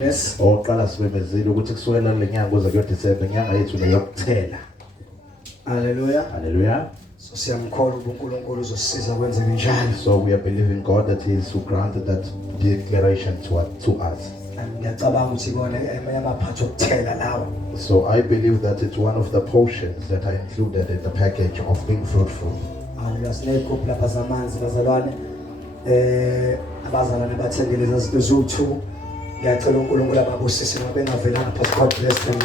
Yes. Oqala sibemezile ukuthi kusukela lenyanga kuze kuyoDisemba inyanga yethu leyokuthela. Hallelujah. Hallelujah. So siyamkholwa uNkulunkulu uzosisiza kwenzeke njalo. So we are believing God that He is who granted that declaration to us. Ngiyacabanga ukuthi ikona amaphathi okuthela lawa. So I believe that it's one of the portions that are included in the package of being fruitful. Ngiyasinekuphi lapha zamanzi bazalwane. Abazalwane bathengeleza izinto zo2. Ngiyacela uNkulunkulu ababusise nabengavelanga phansi. God bless them.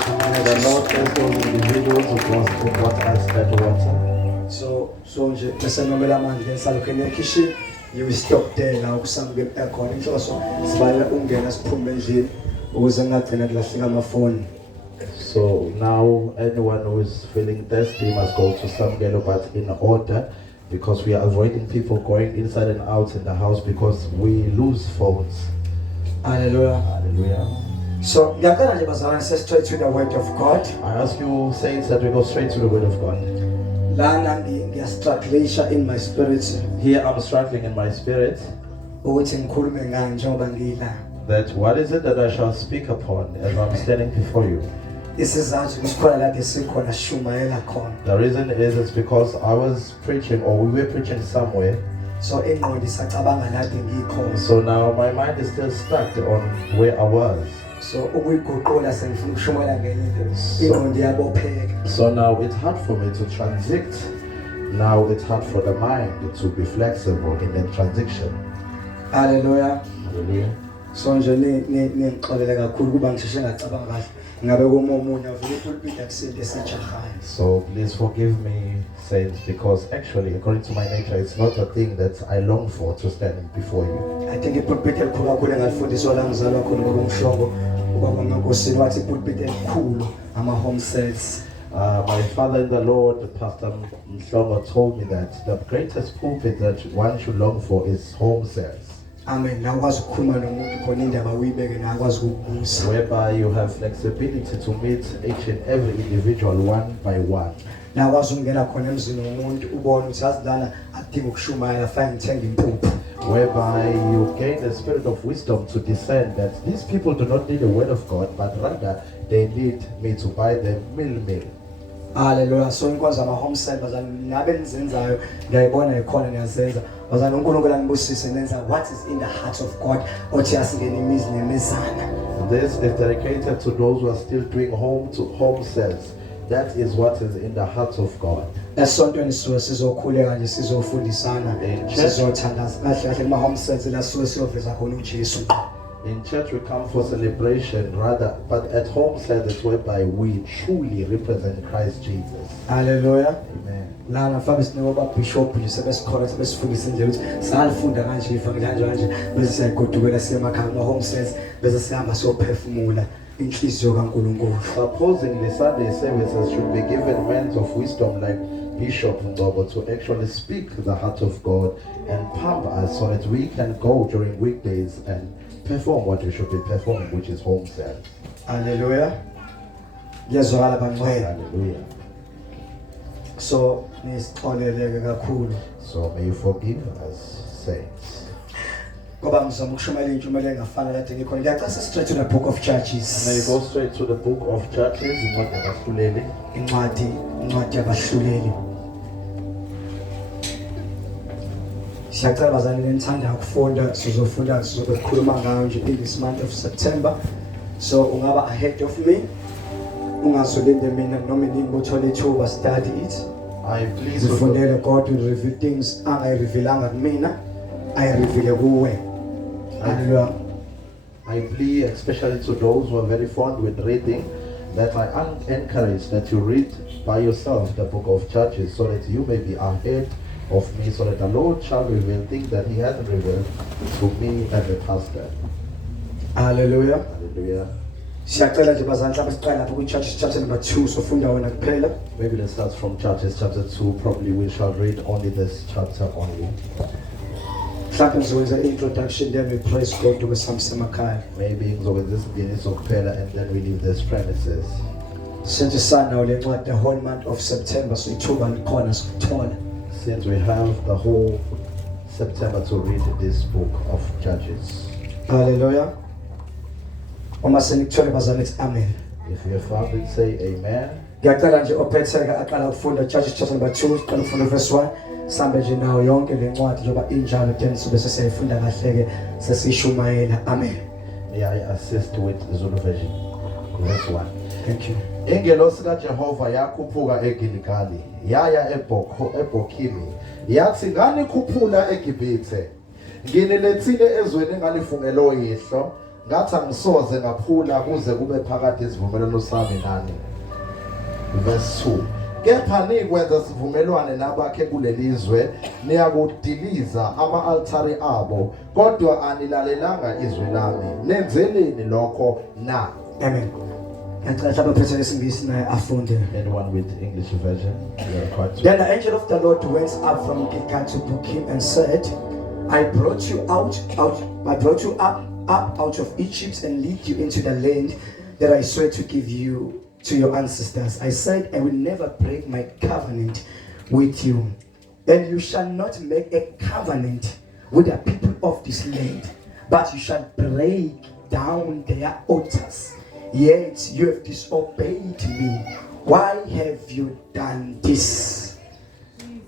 The Lord bless those individuals who brought us that water. So nje bese nomela amanzi esalokho nekhishi. You stop there now kusamukela ekhona inhloso sibale ungena siphume endlini ukuze ngagcina kulahleka amafoni. So now anyone who is feeling thirsty must go to Samgelo, but in order, because we are avoiding people going inside and out in the house because we lose phones. Hallelujah. Hallelujah. So ngiyacela nje bazalwane straight to the word of God. I ask you saints that we go straight to the word of God. Lana ngiyastrugglisha in my spirit. Here I'm struggling in my spirit. Ukuthi ngikhulume ngani njengoba ngila. That what is it that I shall speak upon as I'm standing before you? Isizathu kusikhona la esikhona shumayela khona. The reason is it's because I was preaching or we were preaching somewhere. So ingqondo isacabanga la ngikho. So now my mind is still stuck on where I was. So ukuyiguqula sengifuna ukushumayela ngenye into. Ingqondo iyabopheka. So now it's hard for me to transit. Now it's hard for the mind to be flexible in the transition. Hallelujah. Hallelujah. So nje ngixolele kakhulu kuba ngisheshe ngacabanga kahle. Ngabe komunye avule pulpit akusinde esijahayo. So please forgive me, saints, because actually according to my nature it's not a thing that I long for to stand before you. I think ipulpit elikhulu kakhulu engalifundiswa la ngizalwa khona ngoba umshongo ubaba ngakosini wathi ipulpit elikhulu ama home cells. My father in the Lord, Pastor Mzobe, told me that the greatest pulpit that one should long for is home cells. Amen. Nakwazi ukukhuluma nomuntu khona indaba uyibeke nakwazi ukubuza. Whereby you have flexibility to meet each and every individual one by one. Nakwazi ukungena khona emzini womuntu ubone ukuthi asidlana adinga ukushumayela fine ngithenga impuphu. Whereby you gain the spirit of wisdom to discern that these people do not need the word of God, but rather they need me to buy them meal. Hallelujah. So inkonzo ama home cell bazana nabe nizenzayo ngiyayibona ikhona niyazenza. Bazana uNkulunkulu anibusise nenza what is in the heart of God othi asingene imizi nemizana. This is dedicated to those who are still doing home cells. That is what is in the heart of God. Esontweni sizokhuleka nje sizofundisana sizothandaza kahle kahle kuma home cells la siyoveza khona uJesu. In church we come for celebration rather, but at home cells it's whereby we truly represent Christ Jesus. Hallelujah. Amen. La nafaka singoba bishop nje sebesikhona sebesifundisa nje ukuthi salifunda kanje ifake kanje bese siyagodukela siyemakhaya ama home cells bese sihamba sophefumula inhliziyo kaNkulunkulu. Supposingly Sunday services should be given words of wisdom like Bishop Mzobe to actually speak the heart of God and pump us so that we can go during weekdays and perform what we should be performing, which is home service. Hallelujah. Yazwala bangcwele. Hallelujah. So nisixoleleke kakhulu. So may you forgive us, saints. Ngoba ngizama ukushumayela intshumayelo engafana kade ngikhona. Ngiyacela straight to the book of Judges. May you go straight to the book of Judges, incwadi yabahluleli. Siyacela bazalwane nithanda ukufunda sizokhuluma ngayo nje in this month of September. So ungaba ahead of me. Ungazolinde mina noma ningibothola ithuba study it. I please Ufundele God to reveal things angayirevealanga kumina ayireveale kuwe. Hallelujah. I plead especially to those who are very fond with reading that I encourage that you read by yourself the book of Judges so that you may be ahead of me, so that the Lord shall reveal things that He hasn't revealed to me as a pastor. Hallelujah. Hallelujah. Siyacela nje bazalwane lapha siqala lapha ku Judges chapter number 2 so funda wena kuphela. Maybe let's start from Judges chapter 2. Probably we shall read only this chapter only. Mhlawumbe ngizokwenza introduction then we praise God to some semakhaya. Maybe ngizokwenza isingeniso kuphela and then we leave this premises. Since sana le ncwadi the whole month of September so ithuba likhona sikuthola. Since we have the whole September to read this book of Judges. Hallelujah. Uma senikuthole bazalwane ethi amen. If you have found it, say amen. Ngiyacela nje ophethe aqala ukufunda Judges chapter number 2, qala ukufunda verse 1. Sambe nje nayo yonke le ncwadi njengoba injalo then sobe sesiyifunda kahle ke sesishumayela. Amen. May I assist with Zulu version? Verse 1. Thank you. Ingelosi kaJehova yakhuphuka eGiligali, yaya eBokhimi, yathi ngani khuphula eGibhithe. Nginilethile ezweni engalifungela oyihlo, ngathi angisoze ngaphula kuze kube phakathi isivumelwano sami nani. Verse 2. Kepha nikwenza sivumelwane nabakhe kulelizwe, niyakudiliza ama-altari abo, kodwa anilalelanga izwi lami. Nenzeleni lokho na? Amen. Ngiyacela mhlawumbe ophethe lesingisi naye afunde. Anyone with English version? Then the angel of the Lord went up from Gilgal to Bochim and said, I brought you up out of Egypt and lead you into the land that I swear to give you to your ancestors. I said, I will never break my covenant with you, and you shall not make a covenant with the people of this land, but you shall break down their altars. Yet you have disobeyed me. Why have you done this?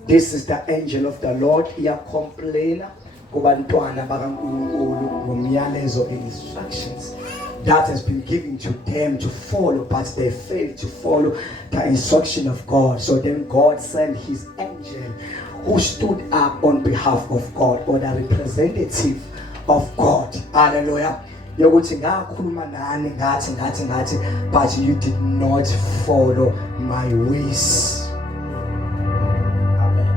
This is the angel of the Lord. Complainer kubantwana bakaNkulunkulu ngomyalezo instructions that has been given to them to follow, but they failed to follow the instruction of God. So then God sent his angel who stood up on behalf of God, or the representative of God. Hallelujah. Yokuthi ngakhuluma nani ngathi, but you did not follow my ways. Amen.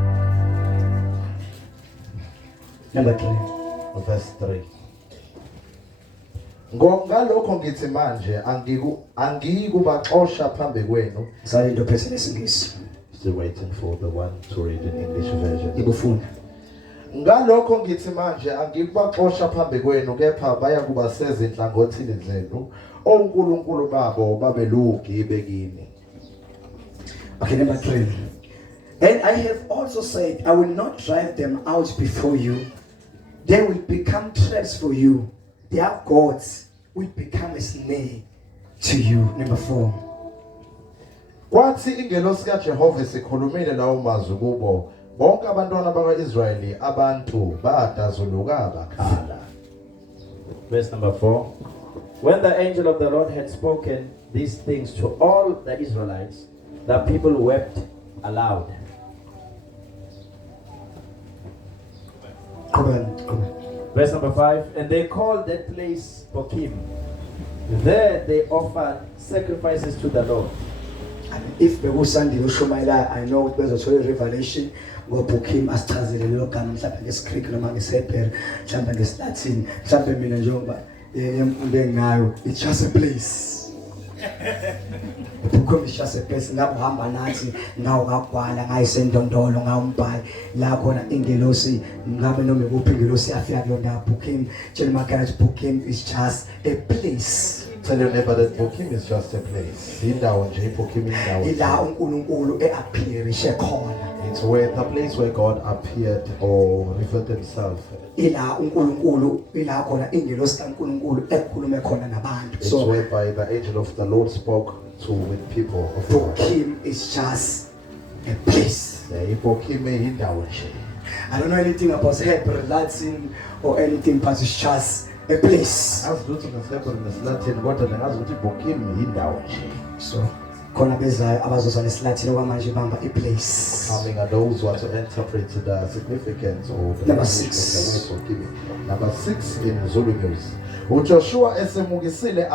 Number 3. Verse 3. Ngalokho ngithi manje angikubaxosha phambi kwenu. Sale ophethe lesingisi. Still waiting for the one to read in English version. Ngikufunda. Ngalokho ngithi manje angikubaxosha phambi kwenu, kepha bayakuba sezinhlangothini zenu, onkulunkulu babo babelugi bekini. Okay, number 3. And I have also said, I will not drive them out before you. They will become traps for you. Their gods will become a snare to you. Number 4. Kwathi ingelosi kaJehova isikhulumile lawo mazwi kubo, bonke abantwana bakwa-Israyeli abantu badazuluka bakhala. Verse number 4. When the angel of the Lord had spoken these things to all the Israelites, the people wept aloud. Come on. Verse number 5. And they called that place Bochim. There they offered sacrifices to the Lord. If bekusandile ushumayela, I know bezothola revelation ngoBochim asichazele lo gama mhlawumbe ngeSgreek noma ngeSebher, mhlawumbe ngesiLatin, mhlawumbe mina njengoba emfundo engayo, it's just a place. Bochim is just a place. Ngapho Hambanathi ngawo kaGwala, ngayisendondolo ngawumbhali la khona ingelosi, ngabe noma kuphi ingelosi afika kulo ndawo. Bochim tshela emakhaya ukuthi Bochim is just a place. Tell your neighbor that Bochim is just a place. Indawo nje, Bochim indawo. Ila uNkulunkulu eappearishe khona. It's where the place where God appeared or revealed himself. Ila uNkulunkulu ila khona ingelosi kaNkulunkulu ekhulume khona nabantu. It's So whereby the angel of the Lord spoke to with people of God. Bochim is just a place. Bochim indawo nje. I don't know anything about Hebrew, Latin or anything, but it's just a place. Azilutho ngeSebher nesiLatin kodwa nengazi ukuthi Bochim indawo nje. So khona bezayo abazozwa nesiLatin okwamanje bamba a place. Coming are those who are to interpret the significance or the Number language 6. of the word Bochim. Number 6 in Zulu news. uJoshua esemukisile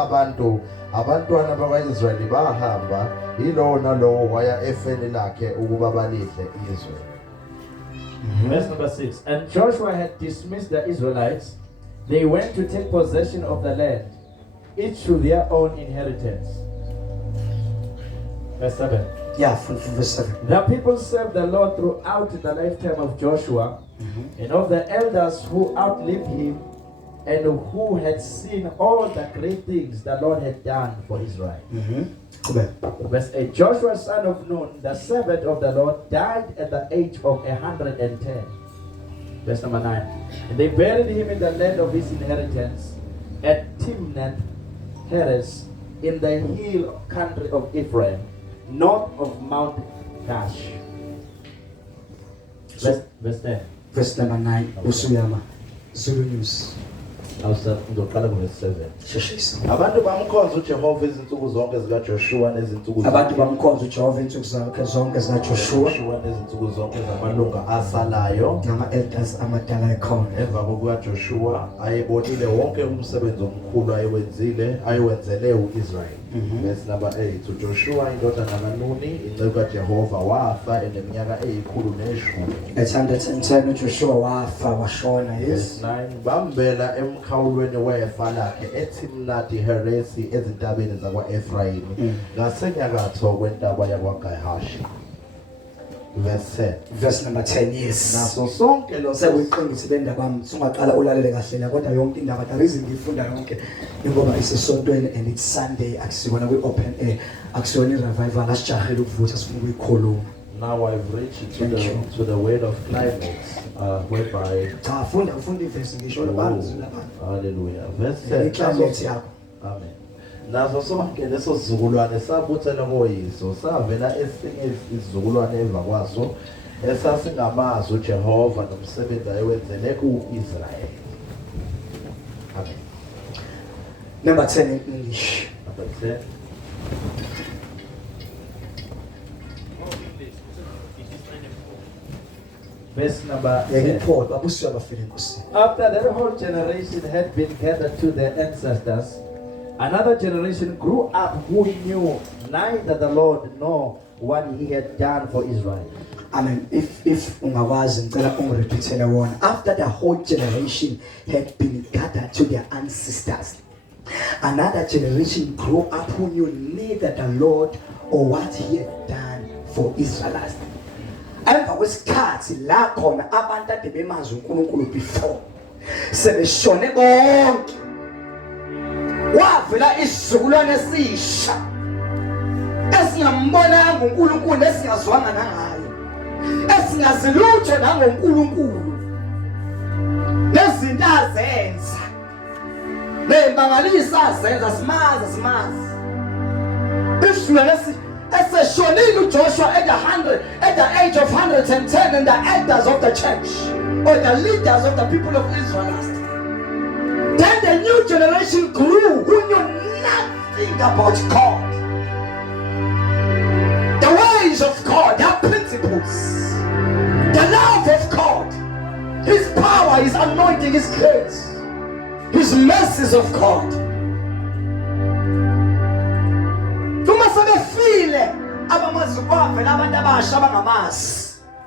abantwana bakwa-Israyeli bahamba, yilo nalowo waya efeni lakhe ukuba balidle izwe. Verse number 6. And Joshua had dismissed the Israelites. They went to take possession of the land, each to their own inheritance. Verse 7. Yeah, from verse 7. The people served the Lord throughout the lifetime of Joshua and of the elders who outlived him and who had seen all the great things the Lord had done for Israel. Verse 8. Joshua son of Nun, the servant of the Lord, died at the age of 110. Verse number 9. And they buried him in the land of his inheritance at Timnath Heres in the hill country of Ephraim, north of Mount Gash. Verse 10. Verse number 9 usuyama Zulu News. Ngizoqala ku-verse 7. Sheshisa. Abantu bamkhonza uJehova izinsuku zonke zikaJoshua nezinsuku Abantu bamkhonza uJehova insuku zakhe zonke zikaJoshua nezinsuku zonke zamalunga asalayo. nama-elders amadala ekhona. Emva kokukaJoshua ayebonile wonke umsebenzi omkhulu ayewenzele u-Israyeli. Verse number 8. uJoshua indodana kaNuni inceku kaJehova wafa eneminyaka eyi-110. At 110 uJoshua wafa washona. Yes. Verse 9. Bambela emkhawulweni wefa lakhe eTimnathi Heresi ezintabeni zakwa-Efrayimi ngasenyakatho kwentaba yakwaGahashi. Verse 10. Verse number 10. Yes. Naso sonke lo sekuyiqiniso bendaba bami sungaqala ulalele kahle la kodwa yonke indaba the reason ngifunda yonke ngoba isesontweni and it's Sunday akusiwona kwi-open air akusiwona i-revival asijahele ukuvutha sifuna ukuyikhuluma. Now I've reached to the word of climax, whereby Cha funda ivesi ngisho labantu labantu. hallelujah. Verse 10. Iclimate yakho. Amen. Naso sonke leso sizukulwane sabuthela koyiso savela esinye isizukulwane emva kwaso esasingamazi uJehova nomsebenzi ayewenzele ku-Israyeli. Amen. Number 10 in English. Number 10. Verse number 10. Paul babuswa bafile Nkosi. After that whole generation had been gathered to their ancestors, another generation grew up who knew neither the Lord nor what he had done for Israel. Amen. If ungakwazi ngicela ungirepeatele wona. After the whole generation had been gathered to their ancestors, another generation grew up who knew neither the Lord or what he had done for Israelites. Emva kwesikhathi la khona abantu ade bemazi uNkulunkulu before sebeshone bonke wavela isizukulwane esisha esingambonanga uNkulunkulu esingazwanga nangaye esingazilutho nangoNkulunkulu nezinto azenza nemangaliso azenza simazi isizukulwane eseshonile uJoshua at the age of 110 and the elders of the church or the leaders of the people of Israel. Then the new generation grew who knew nothing about God, the ways of God, their principles, the love of God, His power, His anointing, His grace, His mercies of God.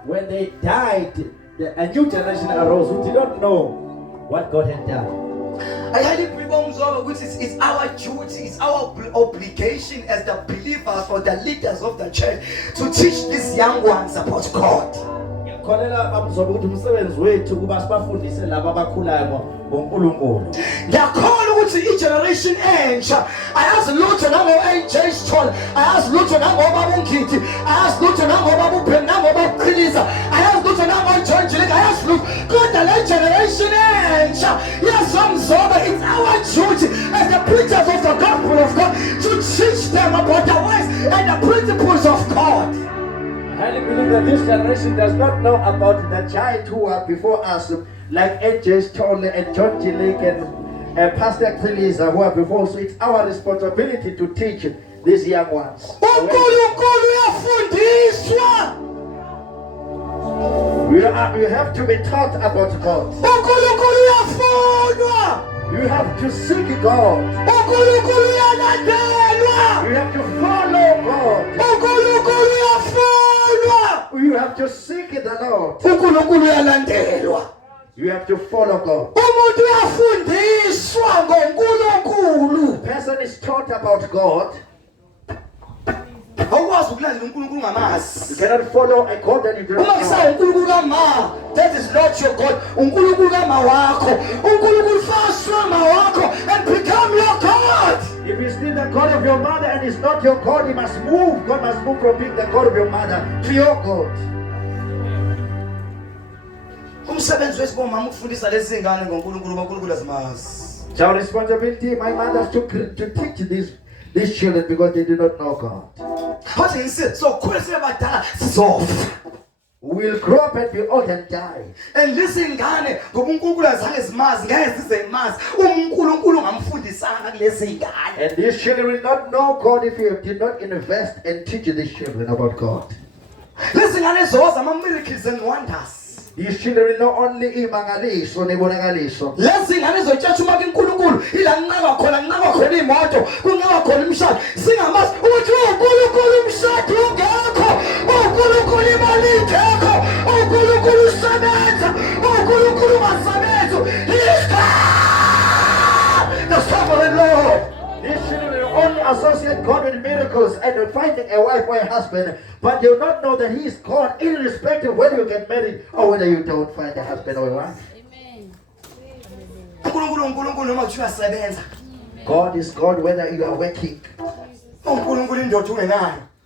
When they died, a new generation arose who did not know what God had done. I highly believe which is our duty, it's our obligation as the believers or the leaders of the church to teach these young ones about God. Ngiyakholelwa bamzoba ukuthi umsebenzi wethu kuba sibafundise laba abakhulayo ngoNkulunkulu. Ngiyakholwa ukuthi igeneration entsha ayazi lutho nango-AJ Sithole, ayazi lutho nangobaba uNgithi, ayazi lutho nangobaba uBhen, nangobaba uQhiliza, ayazi lutho nangoJohn Jilika, ayazi lutho kodwa le generation entsha yaSamzoba. It's our duty as the preachers of the gospel of God to teach them about the ways and the principles of God. I believe that this generation does not know about the giants who are before us, like AJ Sithole and John Jilika and Pastor Khiliza who are before us. So it's our responsibility to teach these young ones. You have to be taught about God. You have to seek God. You have to follow God. You have to seek the Lord. You have to follow God. The person is taught about God. You cannot follow a God that you do not know. That is not your God. And become your God. If he's still the God of your mother and he's not your God, he must move. God must move from being the God of your mother to your God. Umsebenzi wesibomama ukufundisa lezi ngane ngoNkulunkulu, baNkulunkulu azimazi. Our responsibility, my mother, to teach these children because they do not know God. We'll grow up and be old and die. And listen, ngane ngoba uNkulunkulu azange zimazi ngeke size imazi uNkulunkulu ngamfundisanga kulezi ngane. And these children will not know God if you did not invest and teach these children about God. Lezi ngane zoza ama miracles and wonders. These children will know only imangaliso nebonakaliso. Lezi ngane zotshatsha uma kuNkulunkulu ila nqaba khona imoto kunqaba khona imshado singamazi ukuthi uNkulunkulu umshado ungekho uNkulunkulu imali ingekho uNkulunkulu usebenza uNkulunkulu masabenza is God the sovereign Lord. These children will only associate God with miracles and with finding a wife or a husband, but they will not know that He is God, irrespective of whether you get married or whether you don't find a husband or a wife. God is God whether you are working.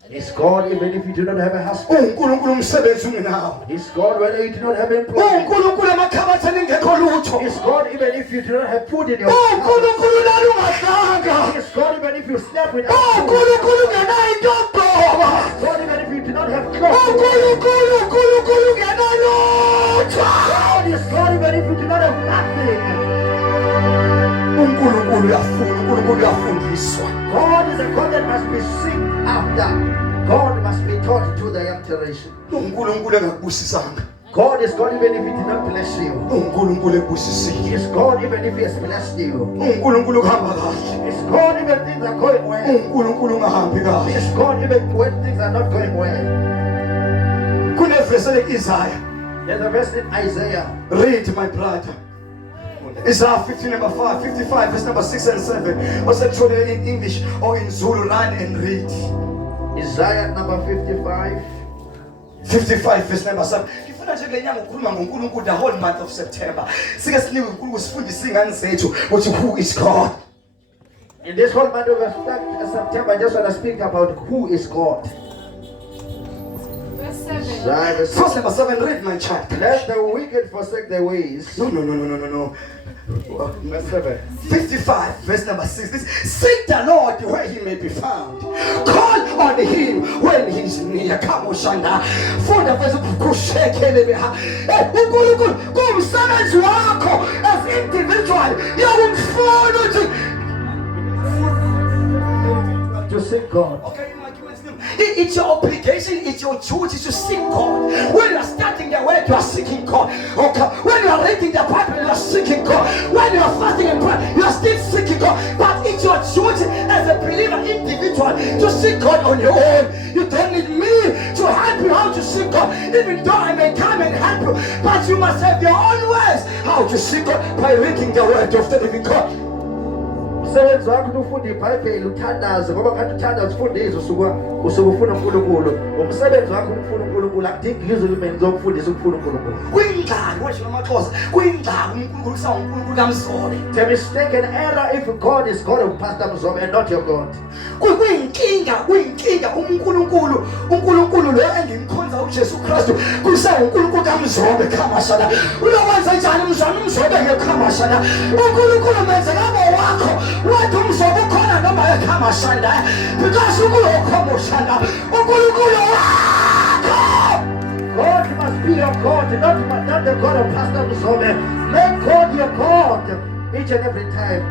Is God even if you do not have a husband. Is God whether you do not have employment. Is God even if you do not have food in your house. Is God even if you slept without food. Is God even if you do not have clothes. God is God even if you do not have nothing. God is a God that must be sought after. God must be taught to the young generation. God is God even if He did not bless you. He is God even if He has blessed you. Is God even things are going well. Is God even when things are not going well. There's a verse in Isaiah. Read, my brother. Isaiah 50 number 5, 55 verse number 6 and 7. What's that truly in English or in Zulu? Run and read. Isaiah number 55. 55 verse number 7. Ngifuna nje lenyanga ukukhuluma ngoNkulunkulu the whole month of September. Sike siniwe uNkulunkulu sifundise ingane zethu ukuthi who is God. In this whole month of September, I just want to speak about who is God. Verse number 7, read my child. Let the wicked forsake their ways. No. Verse 7. 55, verse number 6. This, seek the Lord where He may be found. Call on Him when He's near. Come on, Shanda. For the verse of Kushekele beha. Unkulunkulu kumsebenzi wakho as individual. Yawumfuna to seek God. Okay. It's your obligation, it's your duty to seek God. When you are starting the work, you are seeking God. Okay. When you are reading the Bible, you are seeking God. When you are fasting and praying, you are still seeking God. But it's your duty as a believer individual to seek God on your own. You don't need me to help you how to seek God, even though I may come and help you. But you must have your own ways how to seek God by reading the word of the living God. Umsebenzi wakho ufunda iBhayibheli uthandaze ngoba kanti uthandaze ufundise usukufuna uNkulunkulu. Umsebenzi wakho ufuna uNkulunkulu akudingi izwi kimi ngizokufundisa ukufuna uNkulunkulu. Kuyingxaki washo amaXhosa kuyingxaki uNkulunkulu kusa uNkulunkulu kaMzobe. It's a mistaken error if God is God of Pastor Mzobe and not your God. Kuyinkinga uNkulunkulu lo engimkhonza uJesu Kristu kusa uNkulunkulu kaMzobe khamashana. Uyowenza njani uMzobe ngekhamashana? uNkulunkulu menze ngabo wakho wathi uMzobe ukhona noma ekhamashana because uNkulunkulu wakho. God must be your God, not the God of Pastor Mzobe. Make God your God each and every time.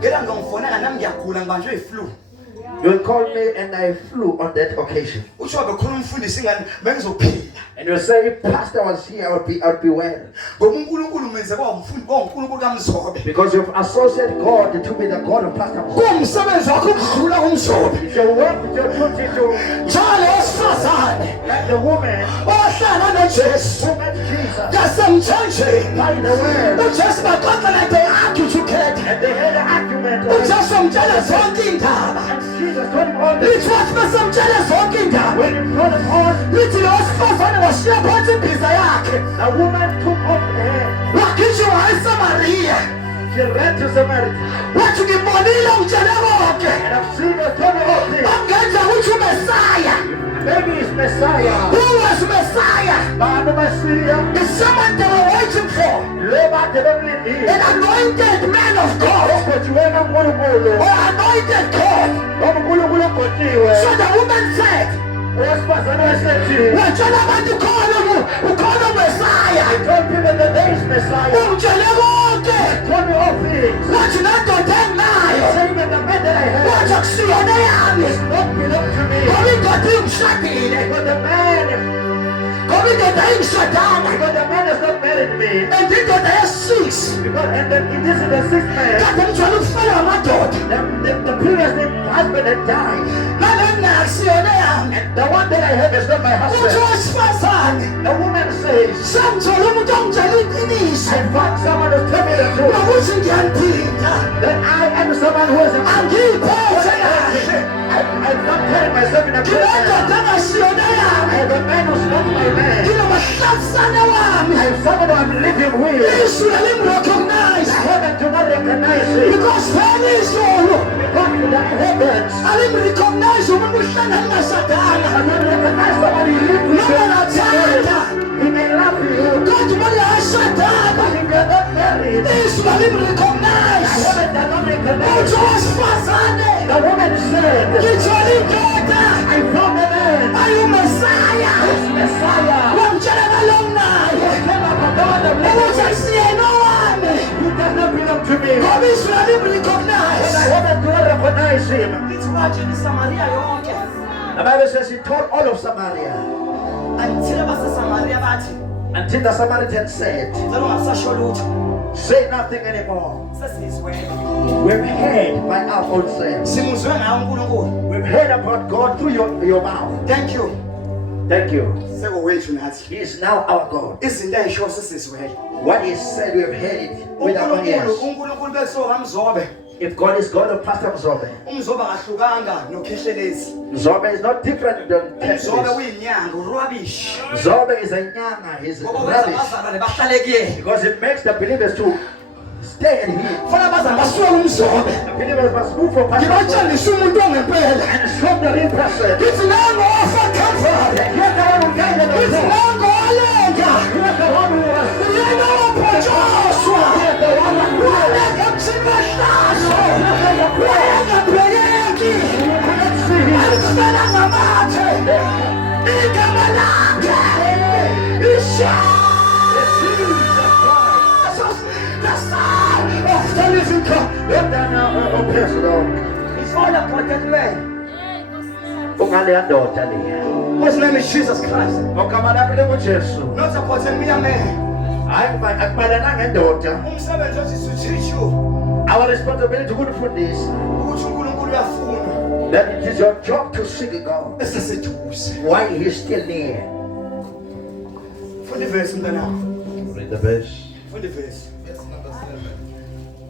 Ngela ngomfonela nami ngiyagula ngibanjwe iflu. You will call me and I flew on that occasion. And you say if Pastor was here, I would be well. Because you've associated God to be the God of Pastor Mzobe. It's your work, it's your duty to let the woman who met Jesus by the word. And they had an argument. And Jesus told him all this. When he brought him on, the woman took off her hair. She ran to Samaria. And I've seen her turn off this. Maybe it's Messiah. Who was Messiah? Baba Messiah. Is someone they were waiting for. An anointed man of God. Or anointed God. So the woman said, when Jonathan to call him Messiah. I told people that there is Messiah. What you not to them now? Saying that the man that I have What you see on the arm does not belong to me. Coming to him shocking. But the man, Coming to him shut down. because the man has not married me. And then to the 6. Because and then this is the sixth man. Got them to look for my daughter. The previous husband had died. And the one that I have is not my husband. The woman says, I found someone to tell me the truth. That I am someone who is a I'm not telling myself in a prayer. I have a man who's not my man. I have someone who I'm living with. The heavens do not recognize it. Because Father is all. Because the heavens Recognize do not recognize someone you live with. He may love you, but he cannot marry. recognize. Heaven does not recognize. The woman said, I found a man. Are you Messiah? It's Messiah. One general He came up above the He does not belong to me. And I wanted to recognize him. The Bible says he told all of Samaria until the Samaritan said, say nothing anymore. We've heard by our own sense. We've heard about God through your mouth. Thank you. Thank you. He He is now our God. What is said, we have heard it with our own ears. If God is God of Pastor Mzobe, Mzobe is not different than Texas. Mzobe is a nyanga, he's rubbish. Because it makes the believers to stay in him. The believers must move from Pastor Mzobe and show the real person. Here's the one who guided us. Here's the one who was He's all appointed man. His name is Jesus Christ. Not appointed mere man. Our responsibility to this that it is your job to seek God while He is still near. Read the verse.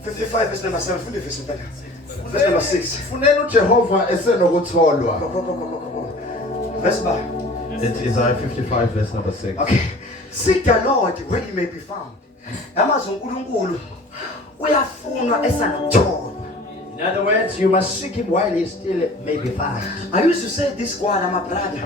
55 verse number 7. Verse number 6. Mfuneni uJehova esenokutholwa. Verse by. It's Isaiah 55 verse number 6. Okay. Seek the Lord when He may be found. uNkulunkulu uyafunwa esanokutholwa. In other words, you must seek Him while He still may be found. I used to say this kwala my brother.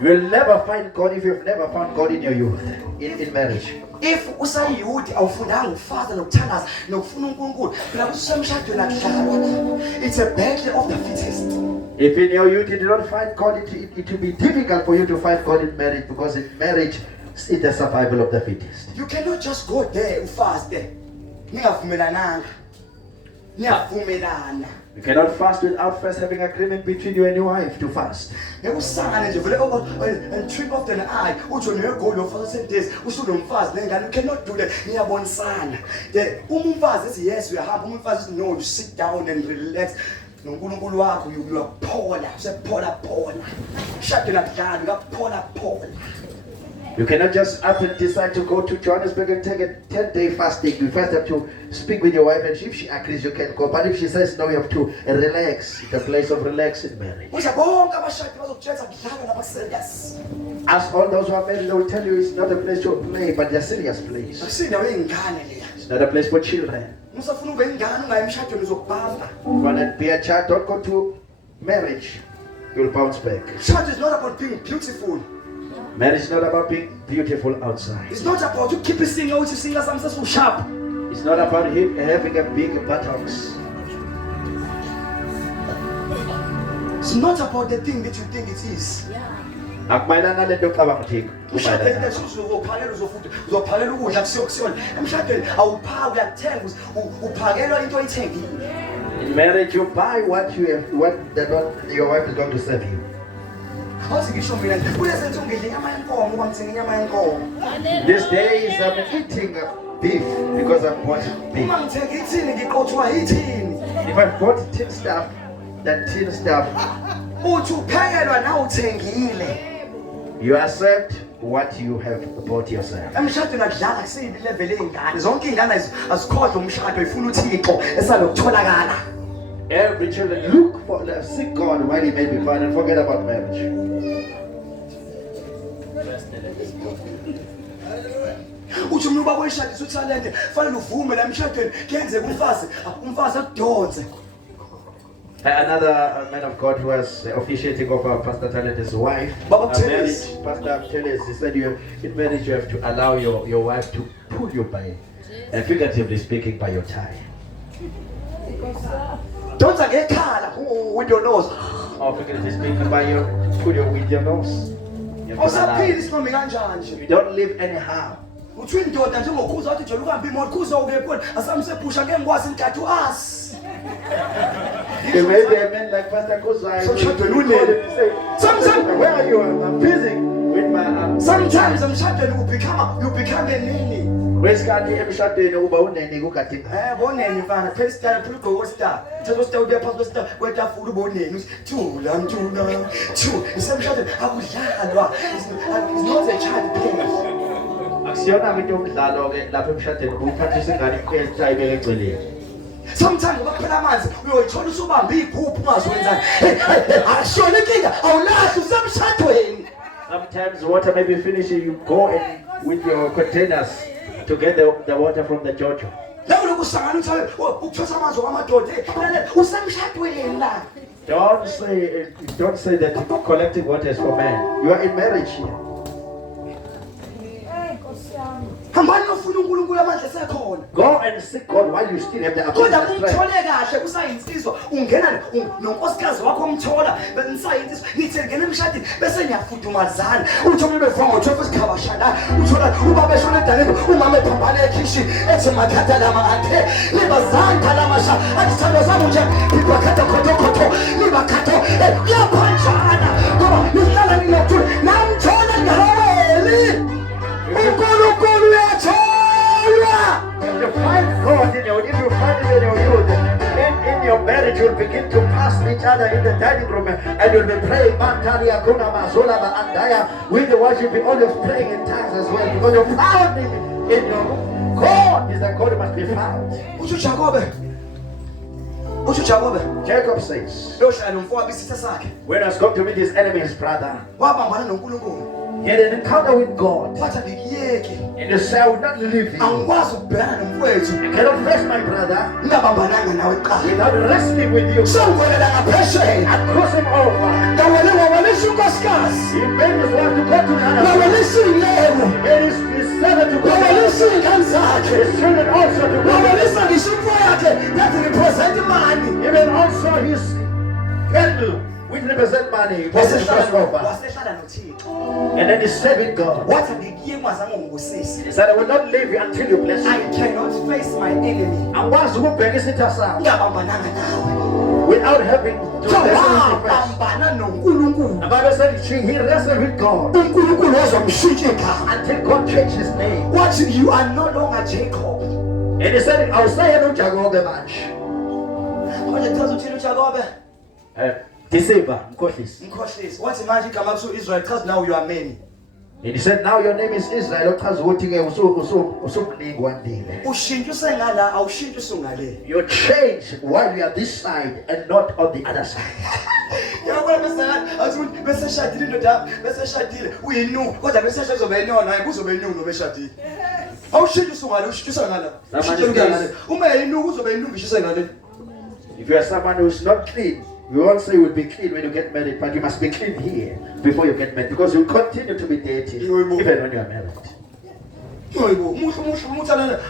You will never find God if you've never found God in your youth, in marriage. If usayiyuthi awufundanga ukufaza nokuthandaza nokufuna uNkulunkulu phela usemshadweni akudlalwa. It's a battle of the fittest. If in your youth you do not find God, it will be difficult for you to find God in marriage, because in marriage it's the survival of the fittest. You cannot just go there ufaste ningavumelananga. You cannot fast without first having agreement between you and your wife to fast. And trip off the eye, you cannot do that. The umfazi is yes, we are happy. Umfazi is no, you sit down and relax. You are polar. You say polar. Shut the down, you are polar. You cannot just up and decide to go to Johannesburg and take a 10-day fasting. You first have to speak with your wife, and if she agrees, you can go. But if she says no, you have to relax. It's a place of relaxing marriage. Kusha bonke abashadi bazokutshela kudlala nabaserious. As all those who are married, they will tell you it's not a place to play, but a serious place. Akusindawo yengane leya. It's not a place for children. Musafuna ube ingane ungayi emshadweni uzokubamba. You want to be a child, don't go to marriage. You'll bounce back. Marriage is not about being beautiful. Marriage is not about being beautiful outside. It's not about you keep singing out, you sing as I'm so sharp. It's not about having a big buttocks. It's not about the thing that you think it is. Akumayelana lento ocabanga ukuthi Ushadweni nje uzophakelwa uzophakelwa ukudla kusiyokuyona. Emshadweni awuphaki uyathenga uphakelwa into oyithengile. In marriage, you buy what you have, what your wife is going to serve you. These days, I'm eating beef because I'm watching beef. If I've bought tin stuff, that tin stuff, you accept what you have bought yourself. Every children look for, seek God while he may be found and forget about marriage. Another man of God who was officiating over Pastor Talent's wife, marriage, Pastor Teles, he said in marriage you have to allow your wife to pull you by, and figuratively speaking, by your tie. Don't get caught with your nose. Or figuratively speaking, by your pull you with your nose. You don't live anyhow. You may be a man like Pastor Kozai. Sometimes, where are you? I'm busy with my. Sometimes I'm shouting, you become a nini. Where's Kati emshadweni uba unene kukathi? Boneni mfana, first time go star. Tsosta uya pastor kwetafula boneni. Thula. Isemshadweni akudlalwa. It's not a child play. Akusiyona into yomdlalo ke lapha emshadweni uphathisa ingane eyayibeke eceleni. Sometimes uyaphela amanzi uyoyithola usubamba iphuphu ungazwenzani. Ashona inkinga awulahle usemshadweni. Sometimes water may be finishing, you go and with your containers to get the water from the Jojo. Don't say that collecting water is for men. You are in marriage here. Go and seek God while you still have the ability to you find God if you find it in your youth, then in your marriage you'll begin to pass each other in the dining room and you'll be praying with the worship, you'll always praying in tongues as well because you found him in your room. God is that God must be found. Jacob says, when I was going to meet his enemy, his brother, he had an encounter with God. And he said, I will not leave you. I cannot face my brother without wrestling with you. I cross him over. He made his wife to go to another. He made his servant to go to another. His children also to go to another. Even also his candle, which represent money, was the first over. And then he said with God, he said, I will not leave you until you bless me. I cannot face my enemy without having to wrestle with the Bible said he wrestled with God until God changed his name. What, you are no longer Jacob. And he said, I'll say no Jacob much. Deceiver, what magic come up to Israel? Because now you are many. And he said, now your name is Israel. Ochaza ukuthi ke usumningi wandile. Ushintshe usengala awushintshe usungale. You change while you are this side and not on the other side. Yabona bese athi bese shadile indoda bese shadile uyinu kodwa bese shadile uzobe yinona hayi kuzobe yinu nobe shadile. Awushintshe usungale ushintshe usengala. Uma yinu kuzobe yinu ngisho usengale. If you are someone who is not clean, we won't say you will be clean when you get married, but you must be clean here before you get married, because you will continue to be dirty even when you are married. Yoyibo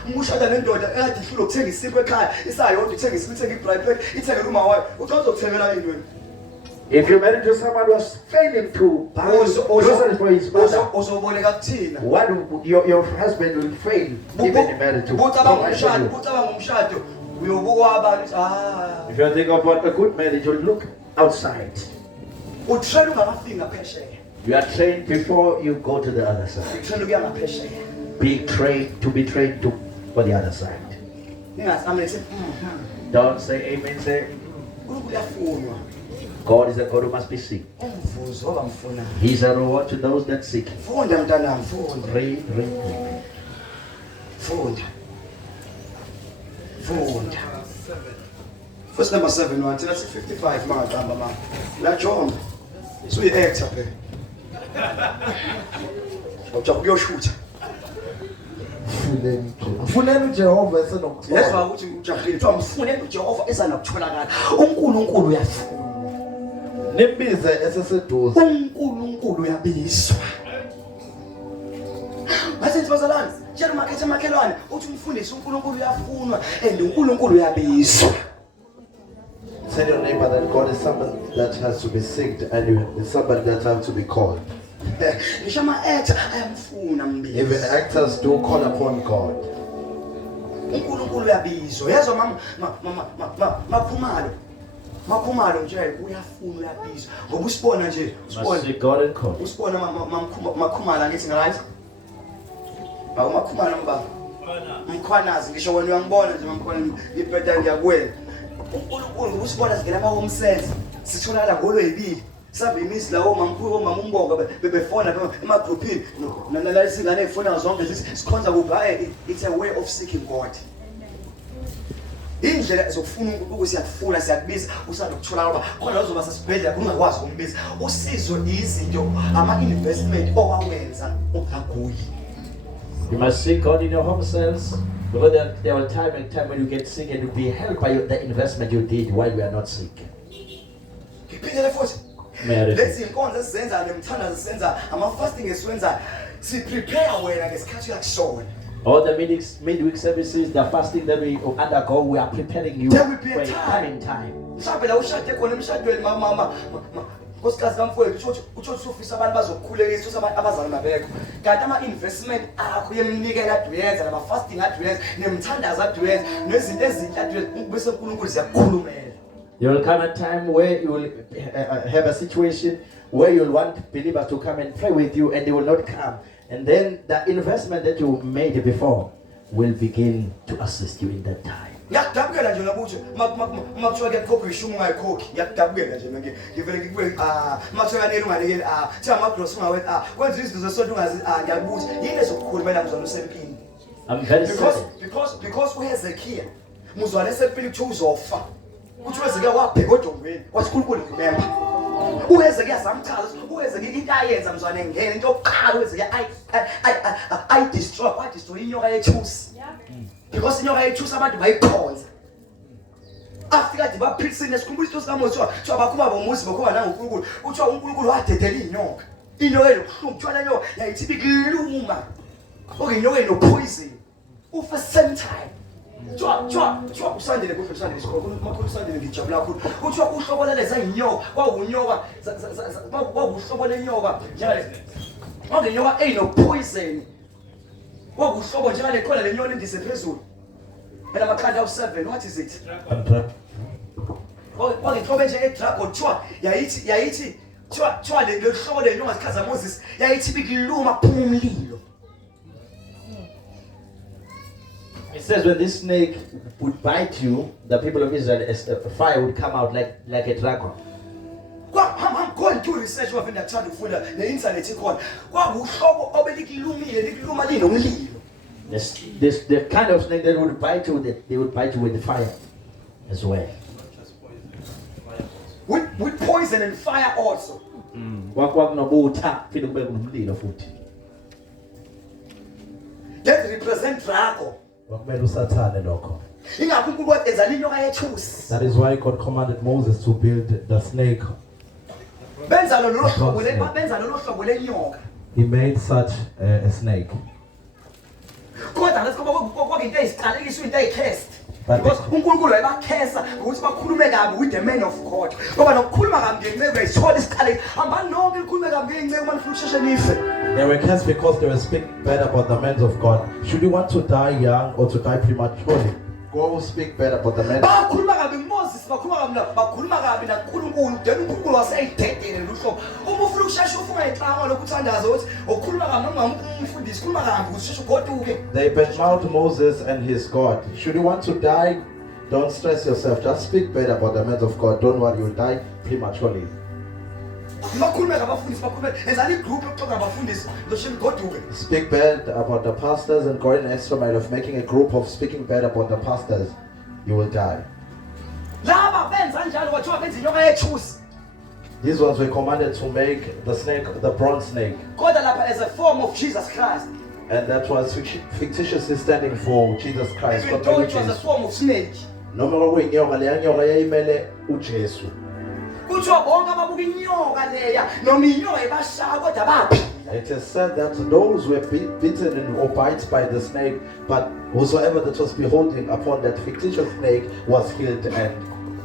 umushada nendoda ekade ihlulo ukuthenga isipho ekhaya isayodwa uthenga isipho uthenga ibride ithenge luma wayo uzokuthengela yini wena? If you're married to someone who was failing to buy groceries for his mother, uzoboleka kuthina. what your husband will fail even in marriage to provide for you. Ucabanga umshado uyobuka abantu If you think about a good marriage, you look outside. utrain ungakafiki ngaphesheya. You are trained before you go to the other side. Utrain ukuya ngaphesheya. Be trained for the other side. Ningasamele Don't say amen, say uyafunwa. God is a God who must be seen. Umvuzo obamfuna. He's a reward to those that seek. Funda mntanami funda. Read. Funda. Verse number 7 wathi that's 55 maqamba ma. La John. So you actor phe. Ujabu kuyoshutha. Mfuneni uJehova esenokutholakala. Yezwa ukuthi ujahile kuthiwa mfuneni uJehova esenokutholakala. uNkulunkulu uyafuna. Nimbize eseseduze. uNkulunkulu uyabizwa. Mase sibazalana, tshela makhelwane uthi umfundisi uNkulunkulu uyafunwa and uNkulunkulu uyabizwa. Tell your neighbor that God is someone that has to be synced and you is somebody that has to be called. Ngisho ama-actor ayamfuna mbizi. Even actors do call upon God. uNkulunkulu uyabizwa. Yezwa makhumalo nje uyafuna uyabizwa. Ngoba usibona nje usibona makhumalo ngithi ngalazi. Makhumalo mbaba. Mkhwanazi ngisho wena uyangibona nje mamkhwana ngibheda ngiyakwela. uNkulunkulu usibona singena home sense sitholakala ngolwebili. Sabe imisi la omamkhulu omamumbonga bebefona emagroupini nala isingane efona zonke sikhonza kuphi hayi it's a way of seeking God. Indlela zokufuna uNkulunkulu siyakufuna siyakubiza usandokuthola ngoba khona uzoba sesibhedlela ungakwazi ukumbiza. Usizo izinto ama-investment owawenza ungaguli. You must seek God in your home cells, because there will time when you get sick and you'll be helped by the investment you did while you are not sick. Ngiphindele futhi. Lezi inkonzo esizenza nemthandazo esizenza ama-fasting esiwenza si-prepare wena ngesikhathi uyakushona. All the midweek services, the fasting that we undergo, we are preparing you There will be for a a coming time. Mhlawumbe la ushade khona emshadweni mama nkosikazi kamfowethu uthi ufisa abantu bazokukhulekisa uthi abazali mabekho. Kanti ama-investment akho yemnikela ade uyenza nama-fasting ade uyenza nemthandazo ade uyenza nezinto ezinhle ade uyenza bese uNkulunkulu ziyakukhulumela. There will come a time where you will have a situation where you'll want believers to come and pray with you and they will not come. And then the investment that you made before will begin to assist you in that time. Ngiyakudabukela nje ngokuthi makuthiwa kuyakhokha ishumi ungayikhokhi ngiyakudabukela nje ngivele ngikuwe makuthiwa neli unganikeli thiwa ama-gross ungawenzi wenza izinto zesonto ungazi ngiyakubuza yini ezokukhulumela mzwana usempini. I'm very sorry. Because uHezekiya muzwana esempini kuthiwa uzofa. Kuthi uHezekiya wabheka odongweni wathi uNkulunkulu remember. uHezekiya samchaza uHezekiya into ayenza mzwane ngene into yokuqala uHezekiya I destroy inyoka yethusi. Because inyoka yethusi abantu bayikhonza. Afika kade baphikisene esikhumbula isitho sikaMose kuthiwa bakhuma bomuzi bakhuma nangoNkulunkulu. Kuthiwa uNkulunkulu wadedela inyoka. Inyoka elobuhlungu kuthiwa le nyoka yayithi bikuluma. Inyoka enopoison. Ufa same time. Kuthiwa usandile kuhle usandile isikolo makhulu usandile ngijabula kakhulu. Kuthiwa uhlobo leza inyoka kwawunyoka kwawuhlobo lenyoka njalo. Inyoka enopoison. Wakuhlobo njengale khona lenyoni indise phezulu. Phela amakhanda awu7 what is it? Wakuthobe nje edragon yayithi thiwa le hlobo lenyoni ngasikhaza Moses yayithi bikuluma kuphuma umlilo. It says when this snake would bite you, the people of Israel, fire would come out like a dragon. Go and do research wafunda kuthanda ukufunda ne-internet ikhona kwakuhlobo obelikulumile likuluma linomlilo. This the kind of snake that would bite you with the fire as well. With poison and fire also. Kwakunobutha phinde kube kunomlilo futhi. That represent Drago. Kwakumele usathane lokho. Ingakho uNkulunkulu enza inyoka yethusi. That is why God commanded Moses to build the snake. Benza lolo hlobo lenyoka. He made such a snake. Kodwa lesikho into eziqalekiswa into ezikhest. But Because uNkulunkulu wayebakhesa ukuthi bakhulume kabi with the man of God. Ngoba nokukhuluma kabi ngenceke uyayithola isiqaleki. Hambani nonke likhulume kabi ngenceke uma nifuna ukusheshe nife. They were cursed because they were speaking bad about the men of God. Should you want to die young or to die prematurely, go speak bad about the men. Bakhuluma kabi Moses, bakhuluma kabi naNkulunkulu, then uNkulunkulu waseyidedele luhlobo. Uma ufuna ukusheshe ufuna ixhanga lokuthandaza ukuthi ukhuluma kabi noma umfundisi ukhuluma kabi ukuthi sheshe ugoduke. They badmouthed Moses and his God. Should you want to die, don't stress yourself. Just speak bad about the men of God. Don't worry, you'll die prematurely. Bakhulume ngabafundisi, bakhulume ezali group yokuxoxa ngabafundisi loshini ugoduke. Speak bad about the pastors and go an extra mile of making a group of speaking bad about the pastors. You will die. Laba benza njalo kwathiwa benza inyoka yethusi. These ones were commanded to make the snake, the bronze snake. Kodwa lapha as a form of Jesus Christ. And that was fictitiously standing for Jesus Christ. Even though it was a form of snake. Noma kwakuyinyoka leya nyoka yayimele uJesu. Kuthiwa bonke ababuka inyoka leya noma inyoka ibashaya kodwa baphila. It is said that those were bitten or bitten by the snake, but whosoever that was beholding upon that fictitious snake was healed and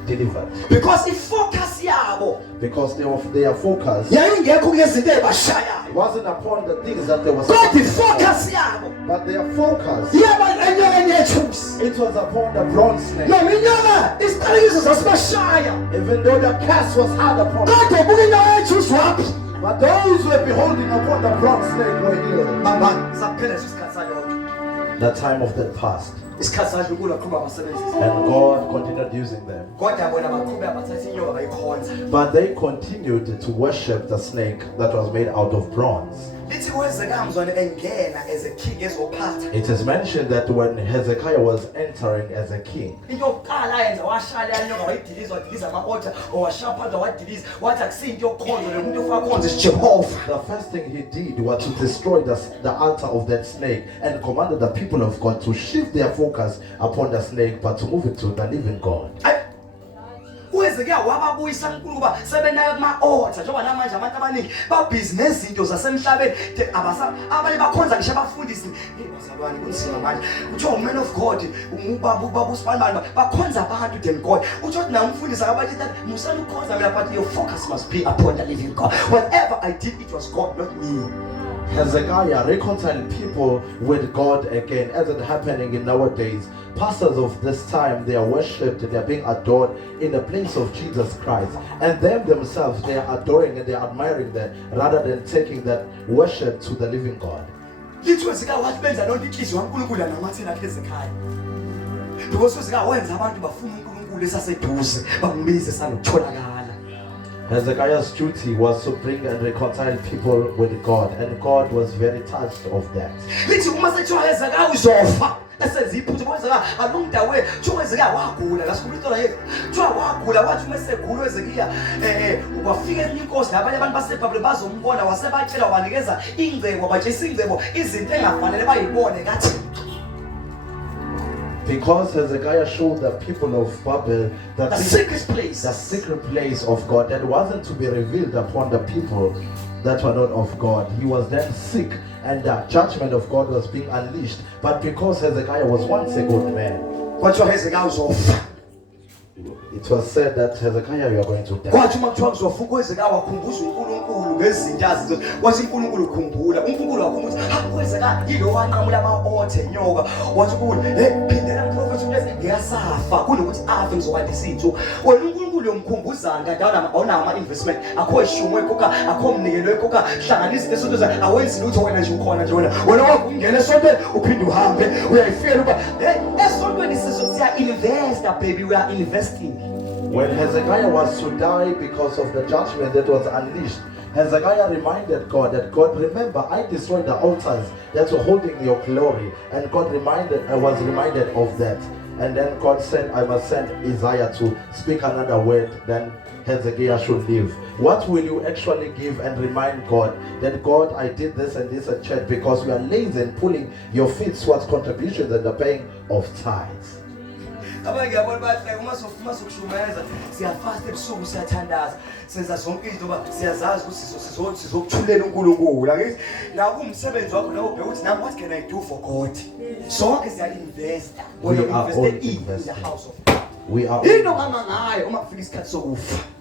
delivered. Because if focus yabo, because their focus yayingekho kulezinto ezibashayayo. wasn't upon the things that they were Kodwa suffering ifocus from, yabo but their focus, yaba enyokeni yethusi. it was upon the bronze snake. Noma inyoka isiqalekiso zasibashaya. Even though the curse was hard upon them, Kodwa ubuka inyoka yethusi wapi? but those who were beholding upon the bronze snake were healed. Mama, saphela isikhathi salokho. The time of that passed, Isikhathi sadlula uNkulunkulu aqhubeka abasebenzisa. and God continued using them. Kodwa bona baqhubeka bathatha inyoka bayikhonza. But they continued to worship the snake that was made out of bronze. Lithi uHezekiah engena as a king ezophatha. It is mentioned that when Hezekiah was entering as a king, Into yokuqala ayenza washaya leya nyoka wadiliza ama-altar owashaya phansi wadiliza wathi akusinto yokukhonza le muntu ofuna khonza isiJehova. the first thing he did was to destroy the altar of that snake and commanded the people of God to shift their focus upon the snake but to move it to the living God. uHezekiah wababuyisa uNkulunkulu kuba sebenayo kuma-altar njengoba namanje abantu abaningi babhizi nezinto zasemhlabeni abanye bakhonza ngisho abafundisi. Bazalwane kunzima manje kuthiwa uman of God ubaba usibanibani bakhonza abantu than God. Uthi ukuthi naye umfundisi akabathi that musana ukukhonza mina but your focus must be upon the living God. Whatever I did it was God, not me. Hezekiah reconciled people with God again, as it happening in nowadays. Pastors of this time, they are worshipped, they are being adored in the place of Jesus Christ. And them themselves, they are adoring and they are admiring them rather than taking that worship to the living God. Lithi uHezekiah wathi benza lonke inhliziyo kaNkulunkulu namathina akhe ekhaya. Because uHezekiah wenza abantu bafuna uNkulunkulu esaseduze bambize sanokutholakala. Hezekiah's duty was to bring and reconcile people with God, and God was very touched of that. Lithi uma sethiwa Hezekiah uzofa esenza iphutha uHezekiah alungdawe kuthiwa uHezekiah wagula lasikhuluma yethu kuthiwa wagula wathi uma segula uHezekiah wafika enye inkosi nabanye abantu baseBhabhiloni bazombona wasebacela wanikeza ingcebo batshisa ingcebo izinto engafanele bayibone kathi. Because Hezekiah showed the people of Babel that The secret place of God that wasn't to be revealed upon the people that were not of God. He was then sick and the judgment of God was being unleashed. But because Hezekiah was once a good man, Kwathiwa Hezekiah uzofa. it was said that Hezekiah, you are going to die. Kwathi uma kuthiwa kuzofa uHezekiah wakhumbuza uNkulunkulu ngezinto azizo. Wathi uNkulunkulu khumbula. uNkulunkulu wakhumbuza uHezekiah yilo wanqamula ama-altar inyoka. Wathi kuwe phindela umprofethi ukuthi ngiyasafa kunokuthi afe ngizokwandisa iy'nsuku. Wena uNkulunkulu uyomkhumbuzana kanti awunawo ama-investment akho eshumo ekhokha akho mnikelo ekhokha hlanganisa izinto esonto awenzi lutho wena nje ukhona nje wena wakungena esontweni uphinde uhambe uyayifikela ukuba esontweni siya investa baby, we are investing. When Hezekiah was to die because of the judgment that was unleashed, Hezekiah reminded God that, God, remember, I destroyed the altars that were holding your glory. And God was reminded of that. And then God said, I must send Isaiah to speak another word, then Hezekiah should live. What will you actually give and remind God that, God, I did this and this at church because we are lazy and pulling your feet towards contributions and the paying of tithes? Abanye ngiyabona bathi uma sokushumayeza siyafasta ebusuku siyathandaza senza zonke izinto ba siyazazi ukuthi sizokuthulela uNkulunkulu angithi la kumsebenzi wakho nawo ubheka ukuthi now what can I do for God sonke siyainvest when you invest in the house of God. We are.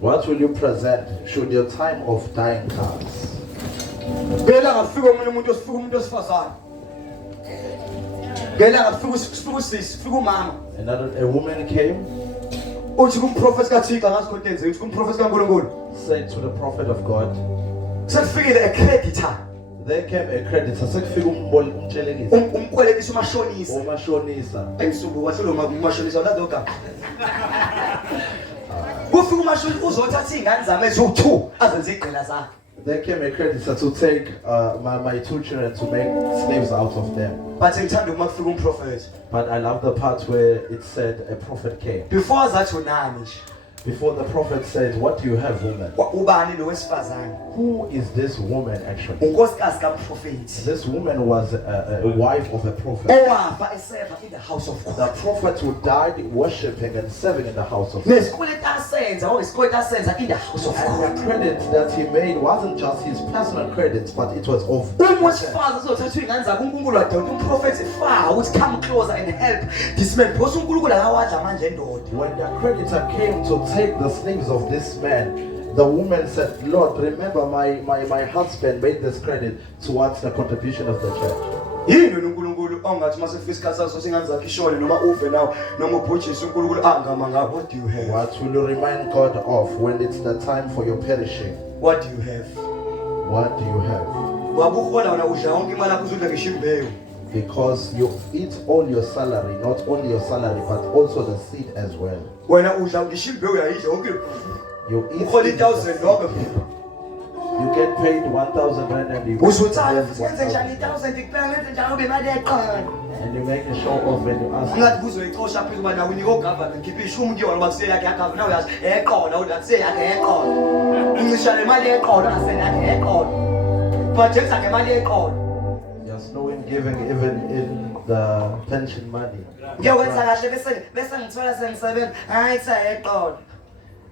What will you present should your time of dying comes? A woman came, said to the prophet of God, there came a creditor. There came a creditor to take my two children to make slaves out of them. But I love the part where it said a prophet came. Before the prophet said, what do you have, woman? Who is this woman actually? This woman was a wife of a prophet. The prophet who died worshipping and serving in the house of God. The credit that he made wasn't just his personal credits, but it was of when the creditor came to take the slaves of this man, the woman said, Lord, remember my husband made this credit towards the contribution of the church. What do you have? What will you remind God of when it's the time for your perishing? What do you have? What do you have? Because you eat all your salary, not only your salary, but also the seed as well. You eat it. You get paid 1,000 rand and you and you make a show off when you ask. There's no in giving even in the pension money.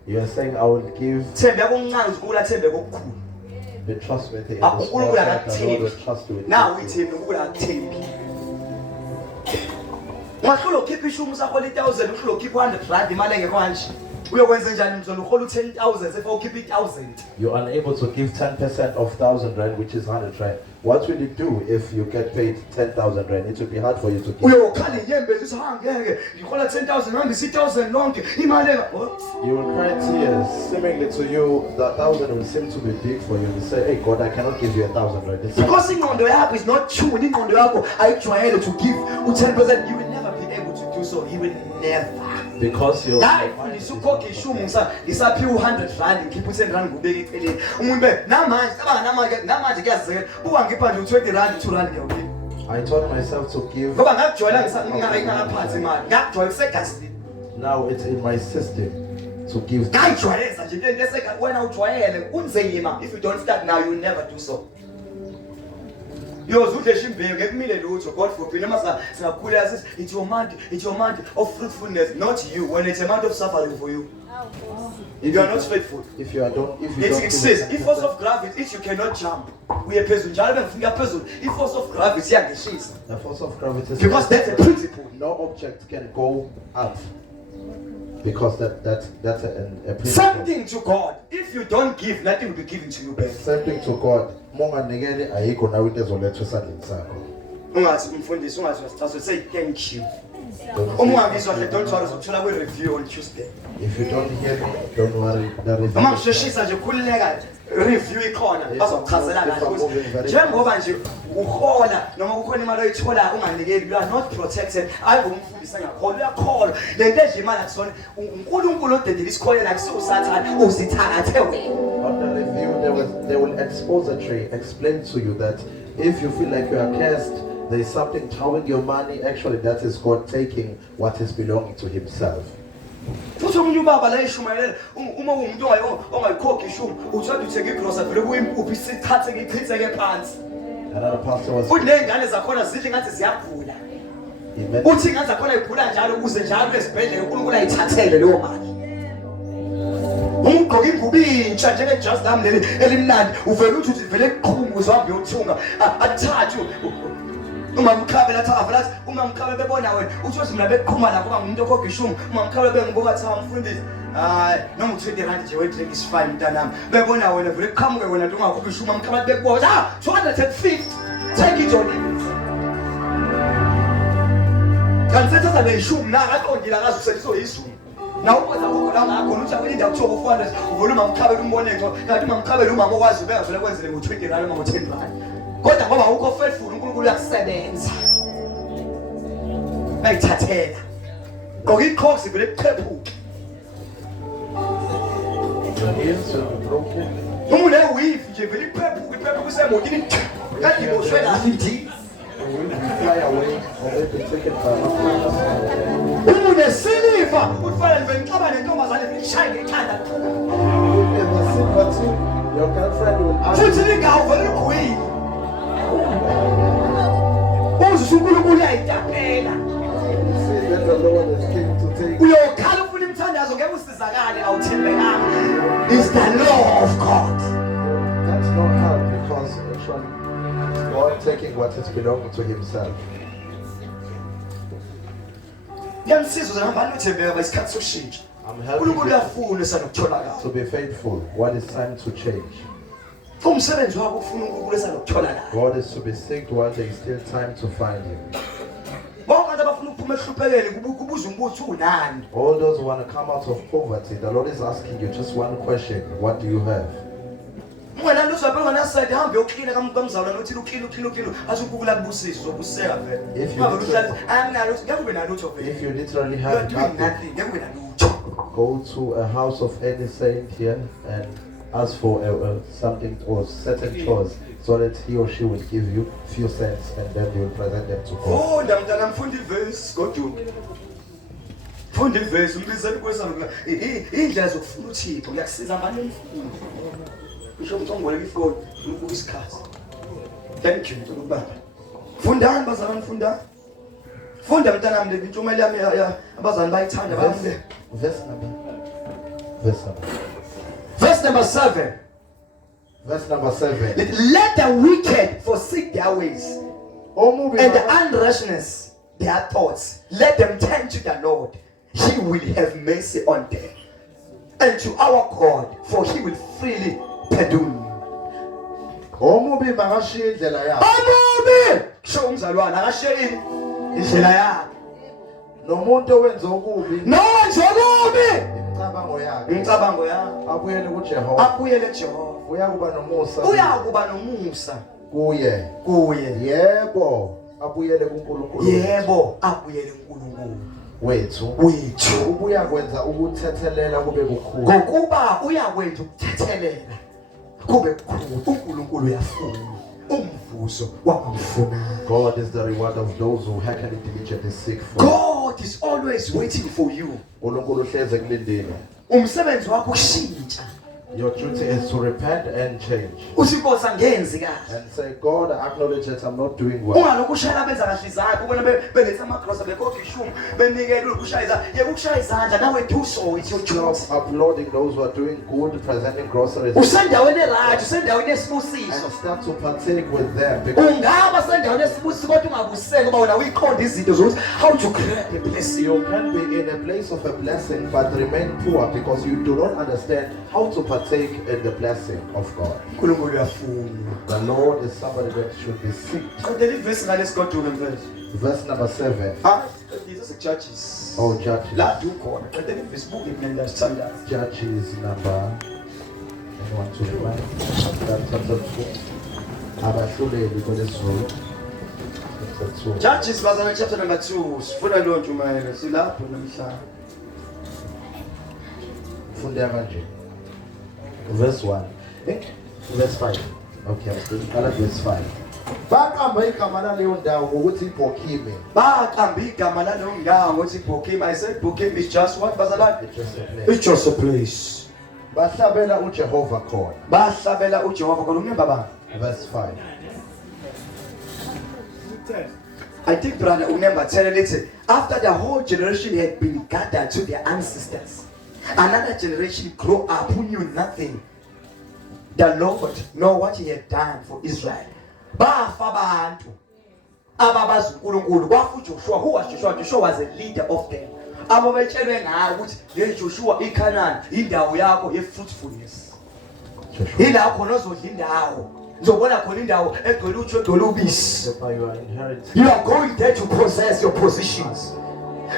You are saying I will give. Be trustworthy in this small that the Lord will trust you with. Now it's him who will take. Ngakho keep ishumu sakho le1000 ukholo keep 100 rand imali engekwanshi. Uyokwenza njani mzolo ukholo 10,000 sefa ukhipha 1,000. You're unable to give 10% of 1,000 rand, which is 100 rand. What will you do if you get paid 10,000 rand? It will be hard for you to give. Uyokhala iyembe uthi ngeke ngikhola 10,000 rand 6,000 lonke imali You will cry tears. Seemingly to you, the 1,000 will seem to be big for you. You say, hey God, I cannot give you 1,000 rand. Because ingqondo yakho is not true. Ingqondo yakho ayijwayele to give u10%. You will never be able to do so. You will never. Because you're ngisukhokhe ishumu ngisaphi 100 rand ngikhipha 10 rand ngubeke eceleni umuntu be namanje namanje kuyazeka buka ngipha nje 20 rand 2 rand ngiyawukhipha. I taught myself to give. Ngoba ngakujwayela ngingaphansi imali ngakujwayela segasini. Now it's in my system to give. Ngayijwayeza nje into eseka wena ujwayele unzima. If you don't start now you will never do so. Yozudlesha imbewu ngekumile lutho God forbid noma singakhula sithi it's your month of fruitfulness, not you, when it's a month of suffering for you. If you are not faithful, if you don't it says if force of gravity if you cannot jump uye phezulu njalo bengifika phezulu if force of gravity iyangishisa. The force of gravity is because that's a principle. No object can go up. Because that's a principle. Same thing to God. If you don't give, nothing will be given to you back. Same thing to God. ungathi umfundisi ungathi wasithatha say thank you. Don't Uma say ungabizwa thank nje you. don't worry uzothola kwi review on Tuesday. If you don't hear me, don't worry. There is Uma ngisheshisa nje khulileka review ikhona bazokuchazela kahle ukuthi njengoba nje uhola noma kukhona imali oyithola unganikeli you are not protected. Ayingumfundisi engakholwa uyakholwa lento edla imali akusona uNkulunkulu odedela isikholela akususathana usithakathe wena. on the review, they will expository explain to you that if you feel like you are cursed, there is something towing your money. Actually, that is God taking what is belonging to Himself. Futhi umuntu ubaba la eshumayela uma umuntu ongayikhokhi ishumi uthola ukuthi ngigrosa vele kuyimpuphi sithathe ngichitheke phansi. Another pastor was Futhi nezingane zakhona zidle ngathi ziyagula. Uthi ingane zakhona igula njalo ukuze njalo esibhedlela uNkulunkulu ayithathele leyo mali. Umgqoka ingubo intsha njenge just dam leli elimnandi uvela uthi vele eqhungu uhambe uyothunga athathu uma mkhabe la thafa lathi uma mkhabe bebona wena uthi mina beqhuma la kuba umuntu okhokha ishumi uma mkhabe bengibuka cha umfundisi hayi noma u20 rand nje wedrink is fine mntanami bebona wena vele qhamuke wena nto ungakhokha ishumi mkhabe bekubona 250 take it on it kansetha le ishumi na aqondile akazi usethiso izulu na ukwazi akho la ngakho uthi awini indawo kuthiwa ufana uvula umamkhabe umbone ngco kanti umamkhabe umama okwazi ubeka vele kwenzele ngo20 rand noma ngo10 rand kodwa ngoba ukho faithful uNkulunkulu uyakusebenza bayithathela ngoba iqhoksi vele iqhephuke your ears will be broken. umuntu ewifi nje vele iqhephuke kusemotini kanti iboshwe la fithi You will fly away or they be taken by umuntu esiliva ufanele vele ngixaba nentombazane vele ishaye ngekhanda in the sympathy, your girlfriend will ask futhi lingawu vele ligwini uze uNkulunkulu uyayitapela say that the Lord is king to take. uyokhala ufuna imthandazo ngeke usizakale awuthembekanga is the law of God. That's not help because actually God taking what is belonging to Himself. Ngiyamsiza uzahamba nothembeka bayisikhathi soshintsha I'm helping uNkulunkulu you uyafuna esanokutholakala to be faithful. What is time to change? umsebenzi wakho ufuna uNkulunkulu esanokutholakala God is to be seeked while there is still time to find Him. bonke abantu abafuna ukuphuma ehluphekele kubuza umbuthi unani All those who want to come out of poverty, the Lord is asking you just one question: what do you have? ungena luzwa phela ngasayide hambe yoklina kamzalwane uthi uklina asukukhula kubusisi zobuseka vele If you ngabe listen- uhlala anginalo ngeke ube nalutho vele If you literally you are have doing nothing, nothing ngeke ube nalutho go to a house of any saint here and ask for something or certain chores so that he or she will give you few cents and then you will present them to God. funda mntana mfunda ivesi goduka funda ivesi umbizela kwesana indlela zokufuna uThixo kuyakusiza abantu emfundo usho umthongole ifoni ukubuka isikhathi thank you ubaba fundani bazalwane funda mntanami le intshumayelo yami abazali bayithanda bayamle Verse number. verse number 7 Verse number 7. let the wicked forsake their ways and the unrighteousness their thoughts let them turn to the Lord he will have mercy on them and to our God for he will freely pardon Omubi makashiye indlela yakhe. amubi sho umzalwane akashayini indlela yakhe Nomuntu owenza okubi nonje okubi imicabango yakhe imicabango yakhe abuyele kuJehova. abuyele eJehova Uyakuba nomusa uyakuba nomusa kuye. Yebo, abuyele kuNkulunkulu. yebo abuyele uNkulunkulu wethu. Ubuya kwenza ukuthethelela kube kukhulu. ngokuba uyakwenza ukuthethelela kube kukhulu uNkulunkulu uyafuna umvuzo wabafuna God is the reward of those who hearken diligently seek for. God is always waiting for you uNkulunkulu uhleze kulindile. umsebenzi wakho ushintsha Your duty is to repent and change. uSinkosi angenzi kahle And say, God, I acknowledge that I'm not doing well. ungaloku ushayela benza kahle izandla ubona beletha amagrosa bekhokha ishumi benikela ukushaya izandla yeke ukushaya izandla nawe do so it's your job Stop applauding those who are doing good, presenting groceries, usendaweni right usendaweni esibusiso and start to partake with them. Because ungaba sendaweni esibusiso kodwa ungabuseki ngoba wena uyiqonda izinto zokuthi how to create a blessing you can be in a place of a blessing but remain poor because you do not understand how to partake partake in the blessing of God. uNkulunkulu uyafuna. The Lord is somebody that should be seeked. Kodwa ivesi ngale sigoduke mfethu. Verse number 7. These are Judges. Oh, Judges. La do khona. Kodwa ivesi buke mina sithandaza. Judges number 1 to 1. Chapter 2. Abahluleli kwelesizulu. Chapter 2. Judges bazana chapter number 2. Sifuna lo ntshumayelo silapho namhlanje. Fundeka kanje. Verse 1. Verse 5. Okay, ngala verse 5. Baqamba igama laleyo ndawo ngokuthi iBhokime. Baqamba igama lalo ndawo ngokuthi Bhokime. I said Bhokime is just what bazalwane? It's just a place. It's just a place. Bahlabela uJehova khona. Bahlabela uJehova khona unemba ba. Verse 5. I think brother unemba 10 let's after the whole generation had been gathered to their ancestors, another generation grew up who knew nothing. The Lord know what he had done for Israel. Bafa abantu ababazi uNkulunkulu kwafu Joshua. Who was Joshua? Joshua was a leader of them. Abo betshelwe ngayo ukuthi le Joshua iKhanani indawo yakho ye-fruitfulness. Ila khona ozodla indawo. Uzobona khona indawo egcwele utsho egcwele ubisi. You are going there to possess your positions.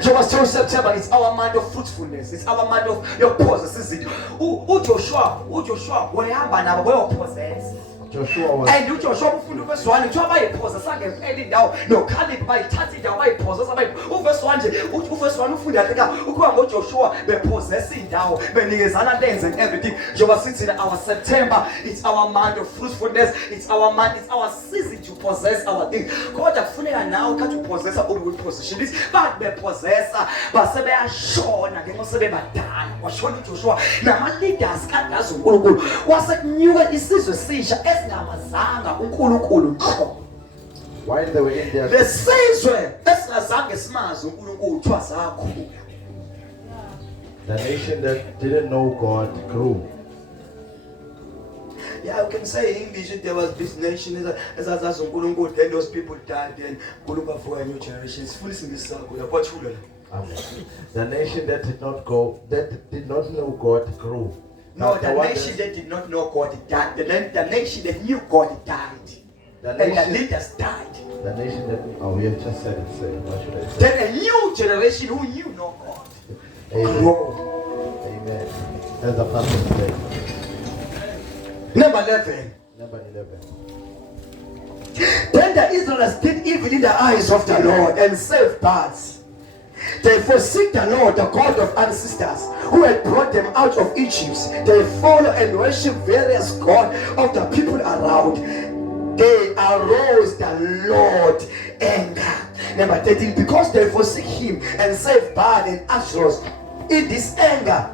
So was till September, it's our month of fruitfulness. It's our month of your possesses. uJoshua wehamba nabo beyopossess. Joshua was And uJoshua ufunda verse 1 kuthiwa bayipossessa ngempela indawo noCaleb bayithatha indawo bayipossessa uverse 1 nje uverse 1 ufunda yatheka ukuba ngoJoshua bepossess indawo benikezana lenze and everything. Njengoba sithi our September, it's our month of fruitfulness. It's our month, it's our season to possess our things. Kodwa kufuneka nawe ukhathi upossessa position this but bepossessa base beyashona ngenxa sebebadala. Washona uJoshua nama leaders kadazi uNkulunkulu wasekunyuka isizwe sisha esingamazanga uNkulunkulu qho. while they were in their Lesizwe esingazange simazi uNkulunkulu kuthiwa sakhula. the nation that didn't know God grew. Yeah, you can say in English there was this nation as uNkulunkulu, then those people died, then uNkulunkulu for a new generation. It's fully singisakho what children. The nation that did not know God grew. No, the nation that did not know God died. The nation that knew God died. And the leaders died. The nation that we have just said it. What should I say? Then a new generation who knew no God. Amen. Amen. That's the pastor today. Number 11. Number 11. Then the Israelites did evil in the eyes of the Lord and served gods. They forsook the Lord, the God of ancestors, who had brought them out of Egypt. They follow and worship various gods of the people around. They aroused the Lord anger. Number 13, because they forsook him and served Baal and Asherah, in this anger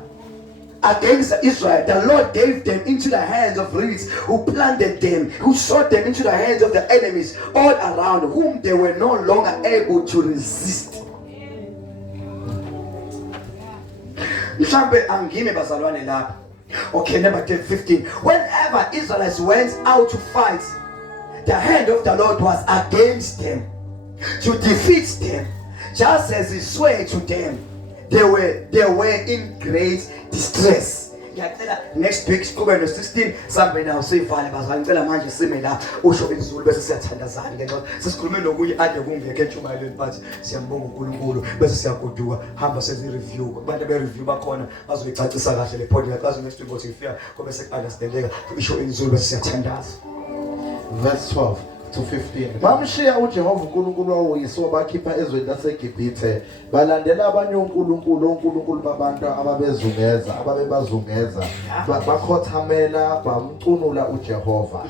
against Israel, the Lord gave them into the hands of reeds who planted them, who sold them into the hands of the enemies all around, whom they were no longer able to resist. Mhlambe angime bazalwane lapha. Okay, number 15. Whenever Israelites went out to fight, the hand of the Lord was against them to defeat them, just as he swore to them. They were in great distress. Next week siqhubeke no16 sambe nawo sivale bazalwane ngicela manje sime la usho izulu bese siyathandazana ngenxa sesikhulume nokunye ade kungeke entshumayelweni but siyambonga uNkulunkulu bese siyagoduka hamba sezi review abantu be review bakhona bazobicacisa kahle le podcast bazo next week bothi ngifika kube sekunderstandeka isho izulu bese siyathandaza. Verse 12 to 15. Bamshiya uJehova uNkulunkulu wawoyise wabakhipha ezweni laseGibhithe balandela abanye uNkulunkulu babantu ababezungeza bakhothamela bamcunula uJehova.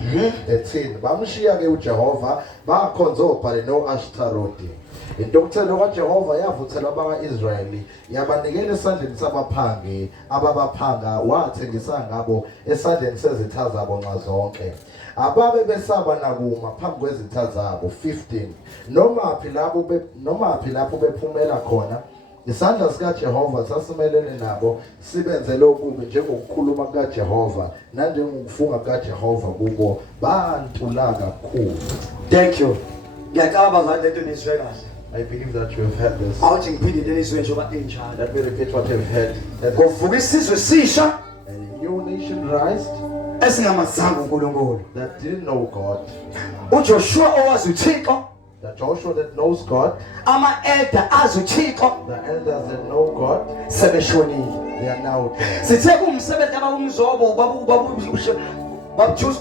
13. Bamshiya ke uJehova bakhonza oBhali noAshtarothi. Into okuthela kwaJehova yavuthela abaka-Israyeli yabanikela esandleni sabaphangi ababaphanga wathengisa ngabo esandleni sezitha zabo nxa zonke. Ababe besaba nakuma phambi kwezitha zabo. 15. Nomaphi lapho bephumela khona isandla sikaJehova sasimelene nabo sibenzele okubi njengokukhuluma kukaJehova nanjengokufunga kukaJehova kubo bantula kakhulu. Thank you. Ngiyacabanga bazalwane lento nizwe kahle. I believe that you have heard this. Awuthi ngiphinde njengoba enjalo. Let me repeat what you've heard. Kuvuka isizwe sisha. A new ancientized, esingamazanga uNkulunkulu. that didn't know God. uJoshua owazi uThixo, The Joshua that knows God, ama-elder azi uThixo the elders that know God, sebeshonile. they are now dead. Sithe kumsebenzi abawumzobo babujusa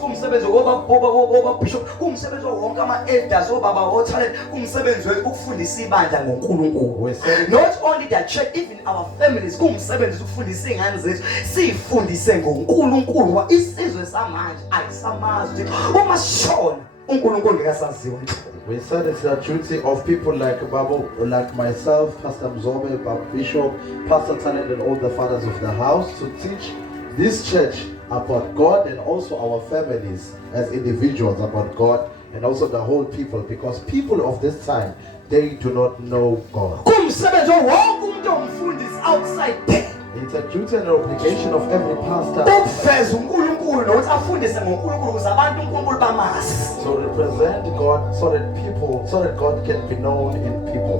kumsebenzi obabishop kumsebenzi wonke ama-elders obaba othale kumsebenzi ukufundisa ibandla ngoNkulunkulu. Not only the church, even our families kumsebenzi ukufundisa ingane zethu sifundise ngoNkulunkulu. Isizwe samanje ayisamazi uma sishona uNkulunkulu ngekasaziwa. We said it's the duty of people like Babu, like myself, Pastor Mzobe, Bishop, Pastor Talent, and all the fathers of the house to teach this church about God and also our families as individuals about God and also the whole people, because people of this time, they do not know God. Kumsebenzi wonke umuntu omfundisi outside there. It's a duty and an obligation of every pastor Ukuveza uNkulunkulu nokuthi afundise ngoNkulunkulu ukuze abantu uNkulunkulu bamazi. to represent God so that God can be known in people.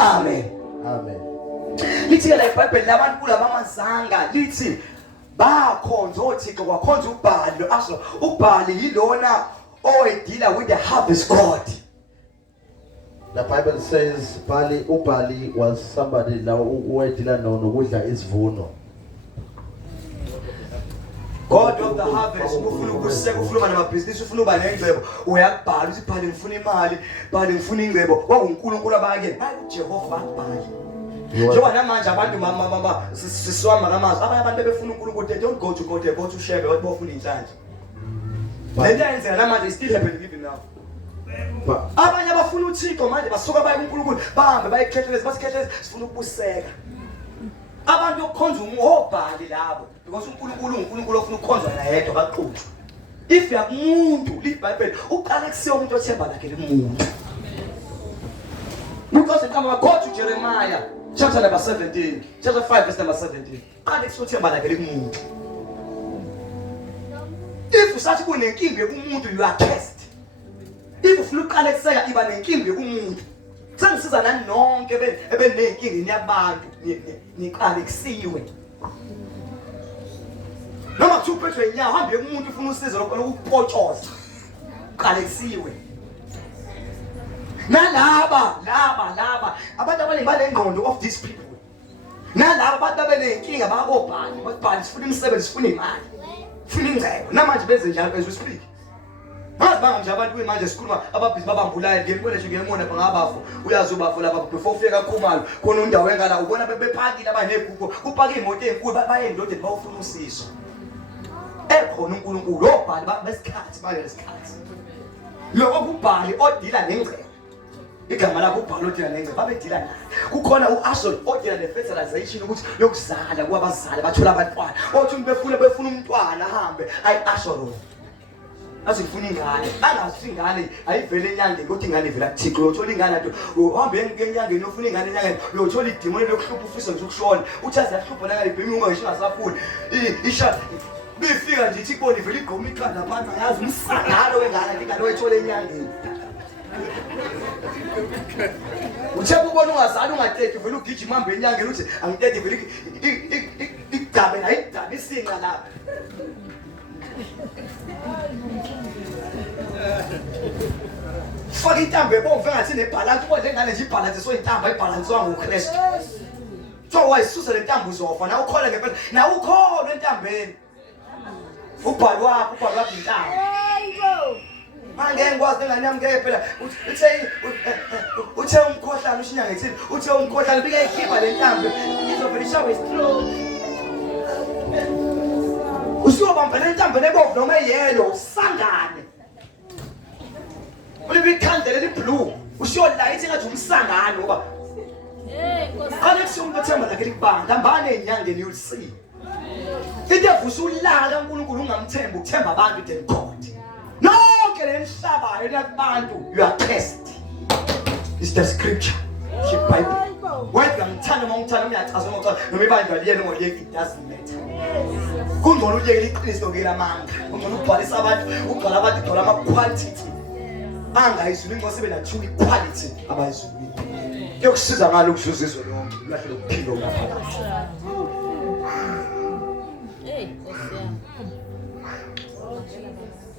Amen. Amen. Lithi ke la iBhayibheli labantu kulabamazanga lithi bakhonza oThixo kwakhonza uBhali lo-Ashera. uBhali yilona owedila with the harvest god. The Bible says Ubali was somebody now who had nokudla isivuno. God of the harvest, ufuna ukuseka, ufuna namabhizinisi, ufuna uba nengcebo, uyakubhala uthi Bhali ngifuna imali, Bhali ngifuna ingcebo, kwakuNkulunkulu abake, hayi uJehova bakubhali. Njengoba namanje abantu mama siswama ngamazwi, abanye abantu befuna uNkulunkulu, they don't go to God, they go to Shebe, bathi bafuna inhlanhla. Lento yenzeka namanje is still happening even now. Abanye abafuna uThixo manje basuka baye kuNkulunkulu, bahambe bayekhetheleza, basikhetheleza sifuna ukubuseka. Abantu yokukhonza uMbhali labo because uNkulunkulu ofuna ukukhonzwa yena yedwa baqhutshwa. If yakumuntu liBhayibheli uqala kusiya umuntu othemba lakhe limuntu. Because it comes go to Jeremiah chapter number 17, chapter 5 verse number 17. Qala kusiya uthemba lakhe limuntu. If usathi kunenkinga kumuntu you are cursed. If ufuna uqala kuseka iba nenkinga kumuntu. Sengisiza nani nonke ebenenkinga niyabantu niqale kusiwe. Noma kuphethwe inyawo hambe kumuntu ufuna usizo lokupotshoza. Qale kusiwe. Nalaba abantu abanengqondo of these people. Nalaba abantu abanenkinga bakobhali, bathi sifuna imisebenzi, sifuna imali. Sifuna ingcebo. Namanje benze njalo as we speak. Banga nje abantu manje sikhuluma ababhizi babambulayo ngempela nje ngiyemona bangabafu uyazi ubafu lapha before ufika Khumalo khona undawo engala ubona bephakile abanegugu kupaka imoto enkulu baye endodeni bawufuna usizo ekhona uNkulunkulu obhali besikhathi manje lesikhathi lokho kuBhali odila nengcebo igama lakho uBhali odila nengcebo babedila naye kukhona uAshera odila nefertilization ukuthi yokuzala kwabazali bathola abantwana othi befuna umntwana ahambe ayiAshera Asi ngifuna ingane, angazi ingane ayivele enyangeni kodwa ingane ivela kuThixo uyothola ingane nto uhambe enyangeni ufuna ingane enyangeni uyothola idimoni lokuhlupha ufisa nje ukushona uthi aziyahlupha nanga ibhemi uma ngisho ngasafuni isha bifika nje ithi ivele igqoma ikhanda phansi ayazi umsangalo wengane ingane oyithola enyangeni uthemba ubona ungazali ungateti uvela ugijima hambe enyangeni uthi angiteti vele igabe nayidabe isinqa lapha Faka intambo ebomvu engathi nebhalansi kodwa engane nje ibhalansi so intambo ibhalanswa ngoKristu. So wayisusa le ntambo uzofa na ukhola ngempela na ukhona entambeni. Ubhali wakho intambo. Manje ngikwazi ngane yami ke phela uthe umkhohlane ushinya ngithini uthe umkhohlane bike ikhipha le ntambo izovela ishawe stroke. Usiyobamba le ntambo ebomvu noma eyelo usangane. Ulibikhandela liblue usiyolayithi ngathi umsangano ngoba Alex umuntu othemba lakhe likubanga mbane enyangeni you'll into evusa ulaka uNkulunkulu ungamthemba ukuthemba abantu than God nonke lemhlaba yabantu you are cursed. It's the scripture ship Bible whether ngithanda mongithanda uyachaza ngokuthi noma ibandla liyena ngoliyeka it doesn't matter kungcono uliyeke iqiniso ngelamanga kungcono ubhalisa abantu ugcala abantu dola ama quantity angayizulu ingosi benathuka iquality abayizulu yokusiza ngalo ukuzuzizwe lonke lahle lokuphila ngaphakathi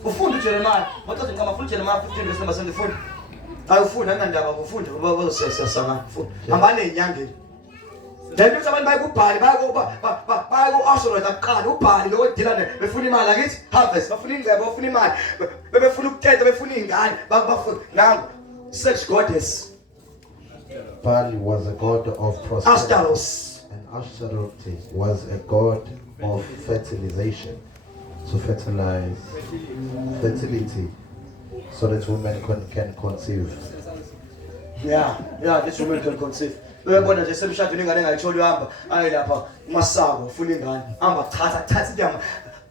ufunda uJeremiah maqhaza ngicama futhi Jeremiah 15 verse number 74 ayufunda ngandaba ufunda ngoba siyasanga ufunda hambane enyangeni then ukuthi abantu bayekubhali bayeko Ashoreth aqala ubhali lo odilana befuna imali akithi harvest bafuna ingcebo bafuna imali befuna ukuthetha befuna ingane bafuna nangu sex goddess Baal was a god of prosperity. Ashtaros And Ashtaroth was a god of fertilization. To fertilize, fertility, so that women can conceive. yeah this woman can conceive uyabona nje semshadweni ingane engayitholi uhamba ayi lapha umasako ufuna ingane hamba thatha inyama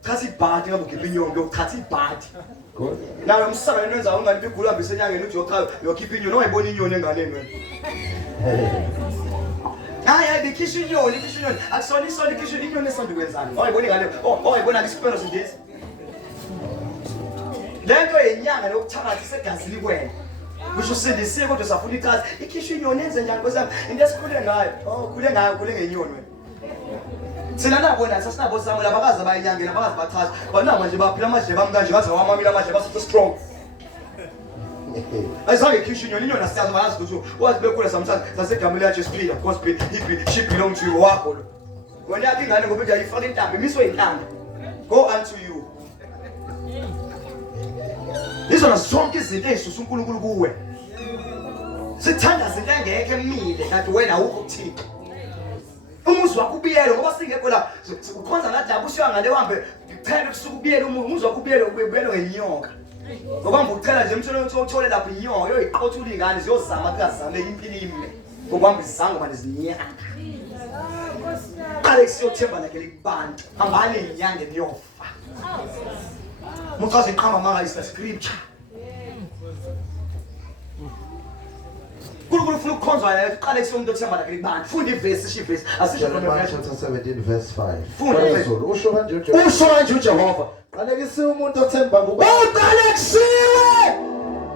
thatha ibhadi ngabe ukhipha inyongo ukuthatha ibhadi nawe umsana yenza ungani bigula hambise enyangeni uthi yokhipha inyoni ongayibona inyoni enganeni wena hayi bikhishwa inyoni akusona isona ikhishwa inyoni esonto kwenzani ongayibona ingane ongayibona isipero sindisi lento yenyanga lokuthakathi segazini kwena kusho sindisiwe kodwa safuna ichaza ikhishwa inyoni enze njani kwesami into esikhule ngayo khule ngenyoni wena thina nabona sasinabo sami labakazi abayinyangeni abakazi bachaza banaba nje baphila amadlebe amkanje ngathi awamamila amadlebe aso strong ayizange ikhishwa inyoni asiyazi bayazi ukuthi wathi bekhula samthatha sasegamela yacho siphila gospel she belong to you wakho lo wena yathi ingane ngoba nje ayifaka intambo imiswe intambo go unto you izona zonke izinto ezisusa uNkulunkulu kuwe sithanda izinto engeke emile kanti wena awukho kuThixo umuzi wakho ubiyelo ngoba singekho la ukhonza ngadabu usiya ngale uhambe kuthele kusuka ubiyelo umuzi wakho ubiyelo ubiyelo ngenyoka ngoba ngibucela nje umtholo uthole lapha inyoka yoyiqothula ingane ziyozama kuzameka impilo imle ngoba izango manje zinyanga qale siyothemba lakhe libantu hambani inyanga niyofa mucaze iqhamba manga is the scripture Kulunkulu ufuna ukukhonzwa yena uqale kusumuntu othemba lakhe libantu funda iverse shivesi asisho Jeremiah chapter 17 verse 5. Funda Usho kanje uJehova qalekisiwe umuntu othemba kubantu. uqalekisiwe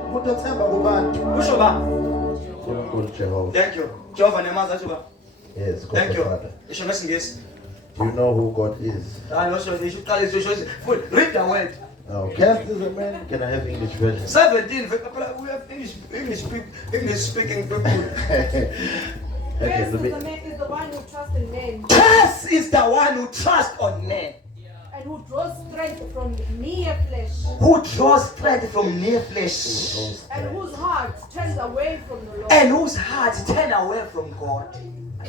Umuntu othemba kubantu. usho ba Unkulunkulu Jehova. thank you Jehova nemaza athi ba Yes, God thank the you Father. isho ngesingesi Do you know who God is? hayi usho isho uqale isho read the word Cast is a man. Can I have English version? 17 we have English speaking people Okay, let me. Is the one who trusts in men Curse is the one who trusts on men and who draws strength from mere flesh and whose heart turns away from the Lord. and whose heart turn away from God.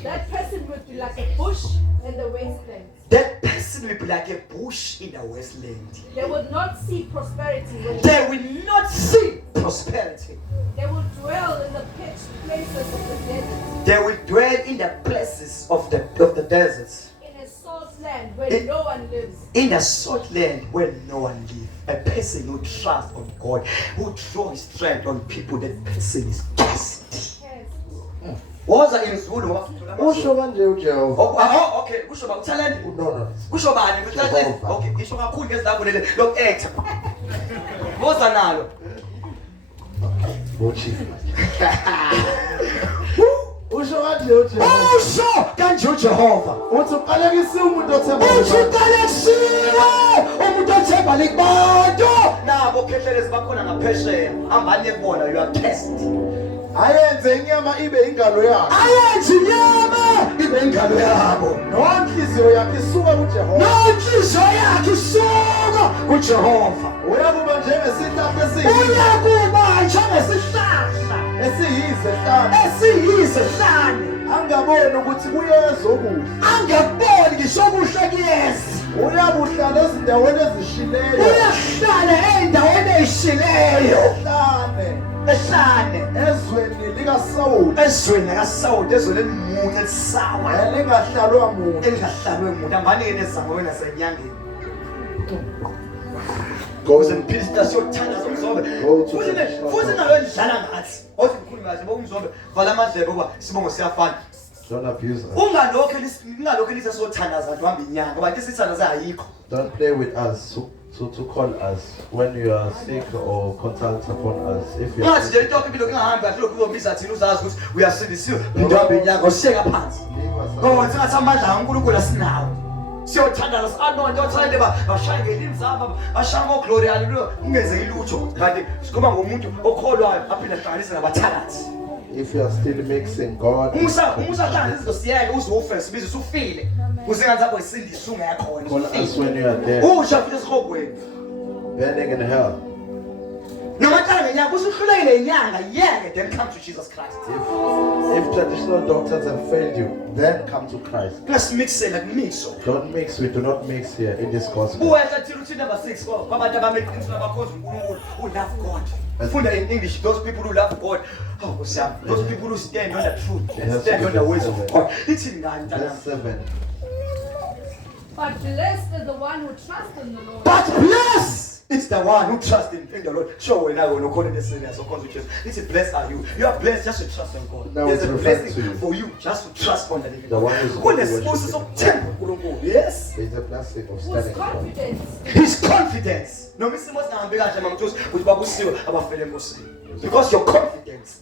That person would be like a bush in the wasteland. That person will be like a bush in the wasteland. They would not see prosperity. They will not see prosperity. They will dwell in the pitched places of the desert, They will dwell in the places of the deserts, in a salt land where no one lives. in the salt land where no one lives. A person who trusts on God, who draws strength on people, that person is cursed. Yes. Woza inzulu ngoba Usho kanje uJehova. okay kusho ba talent No. kusho bani Jehova. okay ngisho kakhulu ngezilapho lele loku actor woza nalo Chief. Usho kanje uJehova. usho kanje uJehova Uthi qalekisiwe umuntu othemba kubantu. uqalekisiwe umuntu othemba libantu nabo khethelezi bakhona ngaphesheya hambani kubona you are cursed Ayenze inyama ibe ingalo yakhe. ayenze inyama ibe ingalo yabo Nonhliziyo yakhe isuka kuJehova. nonhliziyo yakhe isuka kuJehova Uyakuba njengesihlahla esiyize. uyakuba njengesihlahla esiyisehlane Angaboni ukuthi kuyeza okuhle. angaboni ngishokuhle kuyeza Uyabuhlala ezindaweni ezishileyo. uyahlala ey'ndaweni ey'shileyo Ehlane. ehlane Ezweni likaSawuli. ezweni lakasawuli ezweni elimunye elisawa Elingahlalwa muntu. elingahlalwe muntu hambani-ke nezango wena senyangeni ukuze mphilista siyothandaza uMzobe futhi nayo endlala ngathi othi mkhulumi kahle bokuMzobe vala amadlebe ukuba sibongo siyafana Don't abuse us. ungalokhu elise siyothandaza nto hamba inyanga ngoba nto sithandaza ayikho Don't play with us. To call us when you are sick or contact upon us. If you are ngathi nje intoke impilo kungahambi kahle lokhu uzobiza thina uzazi ukuthi uyasindisiwe into hamba inyanga usiyeka phansi leave us ngoba singathi amandla kaNkulunkulu asinawo siyothandana sanonke othande bashaya ngelimzamba bashaya ngoglory haleluya ungeze ilutho kanti sikhuluma ngomuntu okholwayo aphinde ahlanganise nabathakathi. If you are still mixing God, umusahlangana siyeke uzofe sibize usufile kusengathi apho isindisa ungekhona call us when you are dead, usha futhi esikhogweni burning in hell. nomathala ngenyanga usuhlulekile inyanga yeke then come to Jesus Christ. If traditional doctors have failed you, then come to Christ. Kusimixela kumixo Don't mix. We do not mix here in this gospel. uwehla thina number 6 kwabantu abameqiniso abakhonza uNkulunkulu who love God. Funda in English, those people who love God. Oh, those people who stand on the truth and stand on the ways of God. It's in Verse 7. But blessed is the one who trusts in the Lord. But blessed is the one who trusts in the Lord. Sure, when I will call it the serious or consequences. It's a blessed are you. You are blessed just to trust on God. Now There's it's a referring blessing to you. for you just to trust on the living The God. one who's When the worshiping spouses of God. temple, yes. There's a blessing of Whose standing God. confidence His confidence. No, Mr. Because your confidence.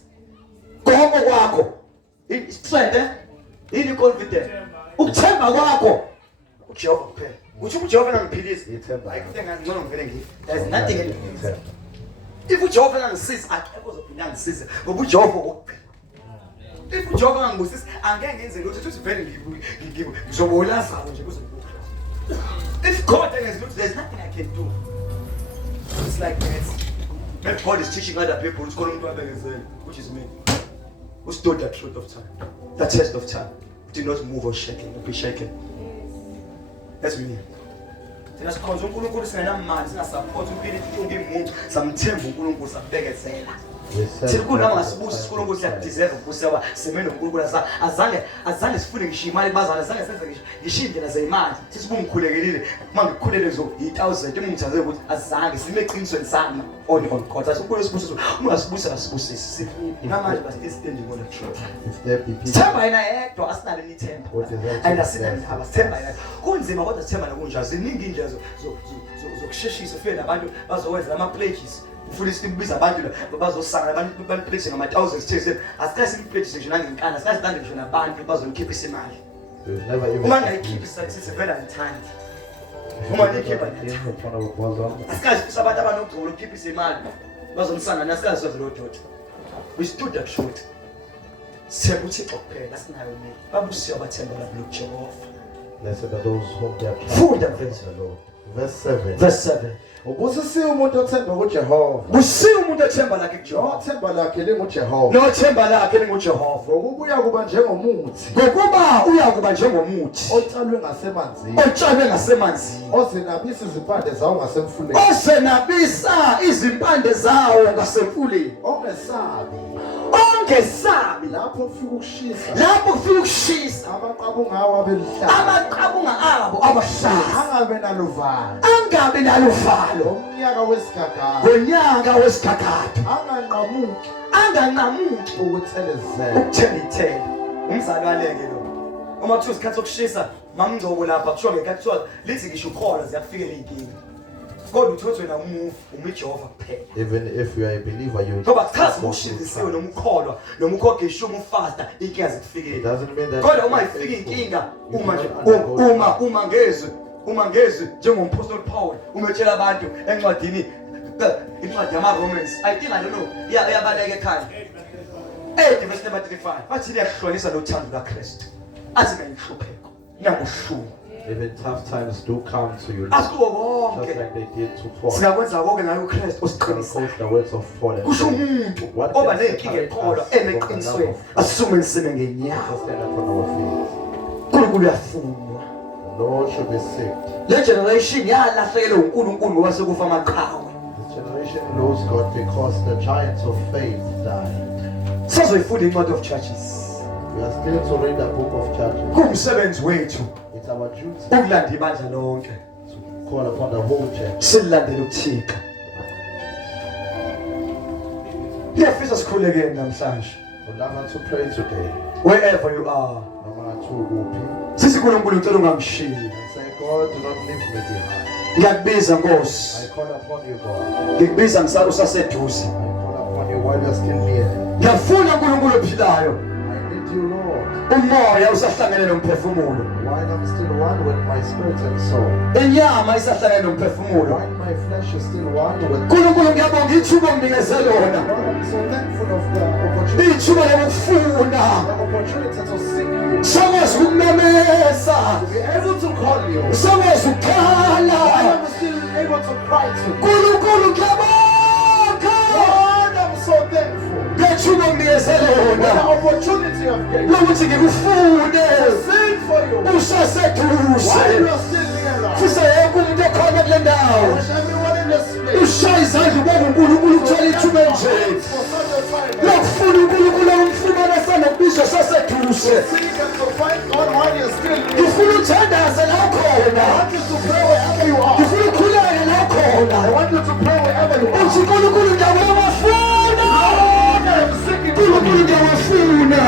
Kuhamba kwakho. Strength, ini confidence. Ukuthemba kwakho. uJehova kuphela. Uthi uJehova angiphilise. Ithemba. Ayikho ngangcono ngivele ngife. There's nothing in it. If uJehova angisiza akekho uzophinda angisize ngoba uJehova okuphela. If uJehova angibusisa angeke ngenze lutho uthi vele ngizobolazayo nje kuzobuka. If God has looked, there's nothing I can do. It's like that. That God is teaching other people, it's calling to other which is me. Who stood the truth of time, the test of time. Do not move or shaking, be shaken. That's me. Thina sikhonza uNkulunkulu singenamali singasapporta impilo ihlungu imuntu samthemba uNkulunkulu sabhekezela. Thina kunama ngasibusa uNkulunkulu siyadeserve ukusewa semene uNkulunkulu azange sifune ngisho imali bazana azange senze ngisho indlela zeyimali sisibume ngikhulekelile uma ngikukhulele zo 1000 umngithaze ukuthi azange simeqinisweni sami on God uNkulunkulu sibusa ungasibusa asibusisi namanje basithi standing on the truth. If there be people, Sithemba yena yedwa asinalo nithemba ayinasithemba sithemba yena kunzima kodwa sithemba nokunjalo ziningi indlela zokusheshisa ufike nabantu bazowenza ama pledges ufuna isibiza abantu la bazosanga abantu banipledge ngama thousands these asikaze simpledge nje nangenkana asikaze stande nje nabantu bazonikhipha imali we've never even uma ngayikhipha sisivela ngithandi uma nikhipha asikaze abantu abanogcolo ukukhipha imali bazomsanga nasikaze soze lo dodo. We stood the truth. Sithemba uThixo kuphela sinayo mina babusiyo abathemba la uJehova. Blessed are those whom they are Funda trusting in the Lord. Verse 7. Verse 7. Ubusisiwe umuntu othemba kuJehova. Busiyo umuntu othemba lakhe kuJehova. Othemba lakhe linguJehova. Nothemba lakhe linguJehova. Ngokubuya kuba njengomuthi. Ngokuba uyakuba njengomuthi Otshalwe ngasemanzini. otshalwe ngasemanzini. Ozenabisa izimpande zawo ngasemfuleni. Ozenabisa izimpande zawo ngasemfuleni. Ongesabi. Ongesabi Lapho kufika ukushisa. lapho kufika ukushisa Amaqabungawo abelihlaza. amaqabunga abo abashaya Angabe naluvalo. angabe naluvalo Umnyaka wesigagaba. ngonyaka wesigagaba Anganqamuki anganqamuki ukuthelezela. ukuthengithela umzali waleke lo uma kuthiwa isikhathi sokushisa mamngcobo lapha kusho ngekhathi kuthiwa lithi ngisho ukhola ziyakufikela inkinga kodwa uthothwe na uJehova kuphela. Even if you are a believer, you Ngoba chazi ushizisiwe noma ukholwa noma ukhokhe ishumi ufasta inkinga It zikufikela. doesn't mean that Kodwa uma ifika inkinga uma ngezwe njengomphostoli Paul umetshela abantu encwadini incwadi yama-Romans I think I don't know iyabaleka ekhaya 8 verse number 35 athi liyahlonisa nothando lukaKristu athi ngayihlupheko nangohlungu even tough times do come to you, asikuwo just konke like they did to Paul. singakwenza konke naye uKristu Of osiqinisa course, the words of Paul and kusho Paul. umuntu What oba can nenkinga separate ekholwa us from the love emeqinisweni of Christ? asume nisime Let ngenyawo us stand upon our feet. uNkulunkulu uyafunwa The Lord should be saved. le generation yalahlekelwa uNkulunkulu ngoba sekufa amaqhawe This generation knows God because the giants of faith died. sazoyifunda incwadi of Churches We are still to read the book of Judges. kumsebenzi wethu It's our duty ukulanda ibandla lonke to call upon the whole church. silandele uThixo. Ngiyafisa sikhulekeni namhlanje We'd love to pray today. wherever you are. No matter who Sisi uNkulunkulu ngicela ungangishiyi. and say, God, do not leave me behind. Ngiyakubiza Nkosi. I call upon you, God. Ngikubiza ngisala usaseduze. I call upon you while you're still near. Ngiyafuna uNkulunkulu ophilayo. I need you, Lord, umoya usahlangene nomphefumulo, while I'm still one with my spirit and soul, inyama isahlangene nomphefumulo. while my flesh is still one with Nkulunkulu ngiyabonga ithuba onginikeze lona, Lord, I'm so thankful of the opportunity, ithuba lokufuna, the opportunity to seek you, sakwazi ukumemeza, to be able to call you, sakwazi ukukhala. while I'm still able to cry to you. Nkulunkulu ngiyabonga Lord, I'm so thankful ngethuba onginikeze for the lona opportunity of getting lokuthi ngikufune sing for you while usaseduze. you're still near us. Fisa yonke umuntu ekhona kule ndawo Wish everyone in this place ushaye izandla ubonga uNkulunkulu uthola ithuba nje for such a time. lokufuna uNkulunkulu omfumana sanokubizwa saseduze. Seek and to find God while you're still near. Ngifuna uthandaze la I khona, want you to pray wherever you are. ngifuna ukhuleke la I khona, want you to pray wherever you uthi are. uNkulunkulu ngiyawafuna, Lord, I am seeking for uNkulunkulu you. ngiyawafuna.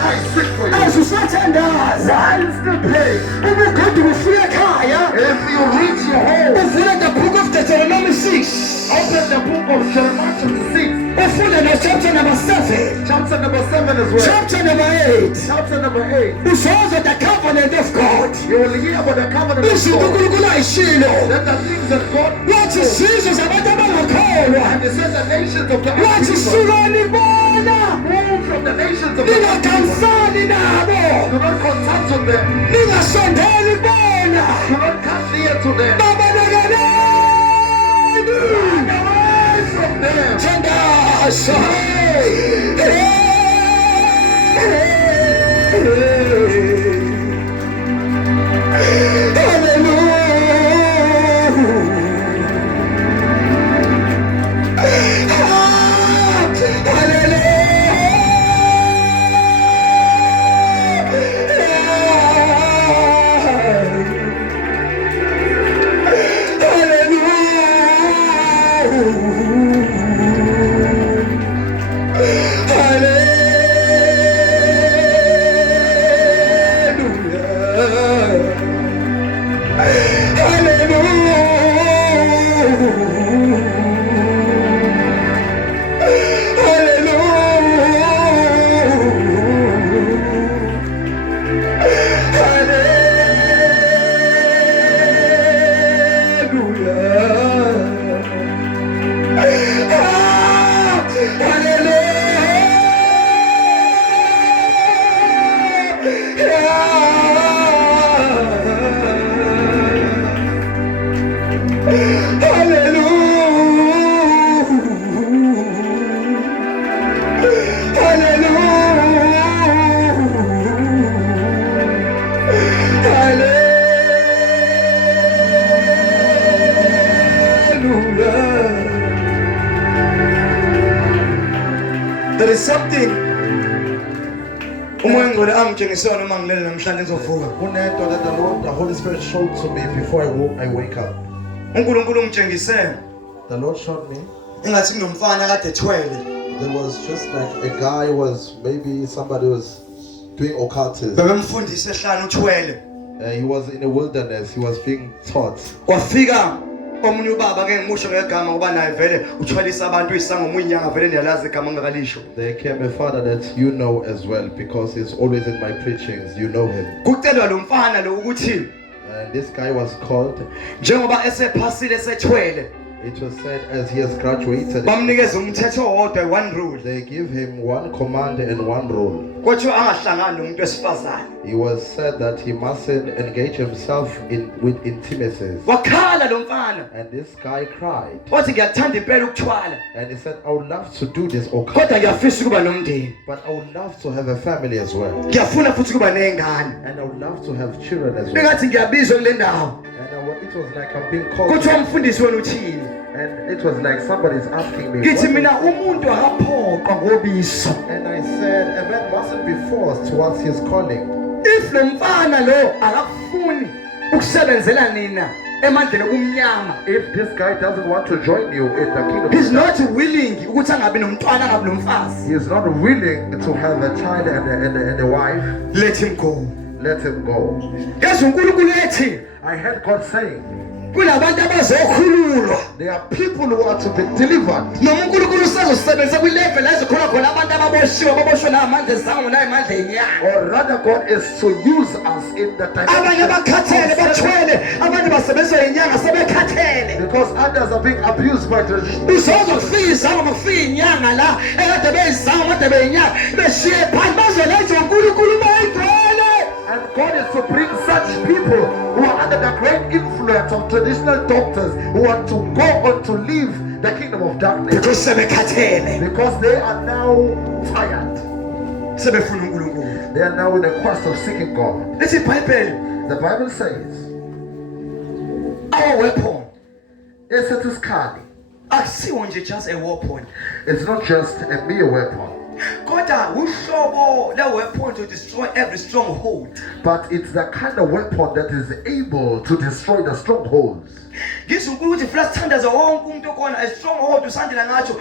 I seek for you. As usathandaza While still praying, ubugodi bufika ekhaya, if you reach your home, uvule the book of Deuteronomy 6, open the book of Jeremiah chapter 6, ufunde no chapter number 7, chapter number 7 as well. chapter number 8. Chapter number 8. Uzozwa the covenant of God. You will hear about the covenant of Izinto God. uNkulunkulu ayishilo. Then the things that God Wathi sizwe zabantu abangakholwa. and he said the nations of the Wathi unbelievers sukani bona. move from the nations of the unbelievers. Ningakhamisani nabo. Do not contact with them. Ningasondeli bona. Do not come near to them. Babanekeleni. Run away from them. Thandaza. There is something umoya ngcwele angitshengisona uma ngilele namhlanje ngizovuka. Unento that the Holy Spirit showed to me before I wake up. uNkulunkulu ungitshengise The Lord showed me engathi kunomfana kade ethwele. there was just like a guy was, maybe somebody was doing occultism. Bebemfundisa ehlanu uthwele. He was in the wilderness. He was being taught. Kwafika omunye ubaba ke ngimusho ngegama ngoba naye vele uthwalisa abantu isangomunye inyanga vele ndiyalazi igama ngakalisho. There came a father that you know as well because he's always in my preachings. You know him. Kucelwa lo mfana lo ukuthi And this guy was called. njengoba esephasile esethwele It was said as he has graduated, bamnikeza umthetho owodwa, one rule. they give him one command and one rule. Kwathiwa angahlangani nomuntu wesifazane. He was said that he mustn't engage himself with intimacies. Wakhala lo mfana. And this guy cried. Wathi ngiyathanda impela ukuthwala. And he said, I would love to do this, occult, Kodwa ngiyafisa ukuba nomndeni. but I would love to have a family as well. Ngiyafuna futhi ukuba nezingane. And I would love to have children as well. Engathi ngiyabizwa kule ndawo. And it was like I'm being called. Kuthiwa umfundisi wena uthini? And it was like somebody's asking me. Ngithi "What mina is-" umuntu akaphoqwa ngobiso. And I said, a man mustn't be forced towards his calling. If lo mfana lo akafuni ukusebenzela nina emandleni obumnyama, If this guy doesn't want to join you in the kingdom, he's not willing ukuthi angabe nomntwana angabe nomfazi, he is not willing to have a child and a wife, let him go. let him go. Yesu uNkulunkulu ethi I heard God saying, kunabantu abazokhululwa. There are people who are to be delivered. Noma uNkulunkulu usazosebenza kwi-level ezikhona khona abantu ababoshwe namandla esango namandla enyanga. Or rather, God is to use us in the Abanye bakhathele bathwele, abanye basebenzisa inyanga sebekhathele. because others are being abused by tradition. Uzozwa kufika izango makufika inyanga la ekade beyizango kade beyinyanga beshiye phansi bazoletha uNkulunkulu bayigcwele. And God is to bring such people who are under the great influence of traditional doctors who want to go on to live the kingdom of darkness Because sebekhathele. because they are now tired. Sebefuna uNkulunkulu. They are now in the quest of seeking God. Lithi iBhayibheli, The Bible says, our weapon akusiwo nje just a weapon. it's not just a mere weapon, Kodwa uhlobo le weapon to destroy every stronghold. but it's the kind of weapon that is able to destroy the strongholds. Ngisho ukuthi first thandaza wonke umuntu okhona a stronghold usandila ngatsho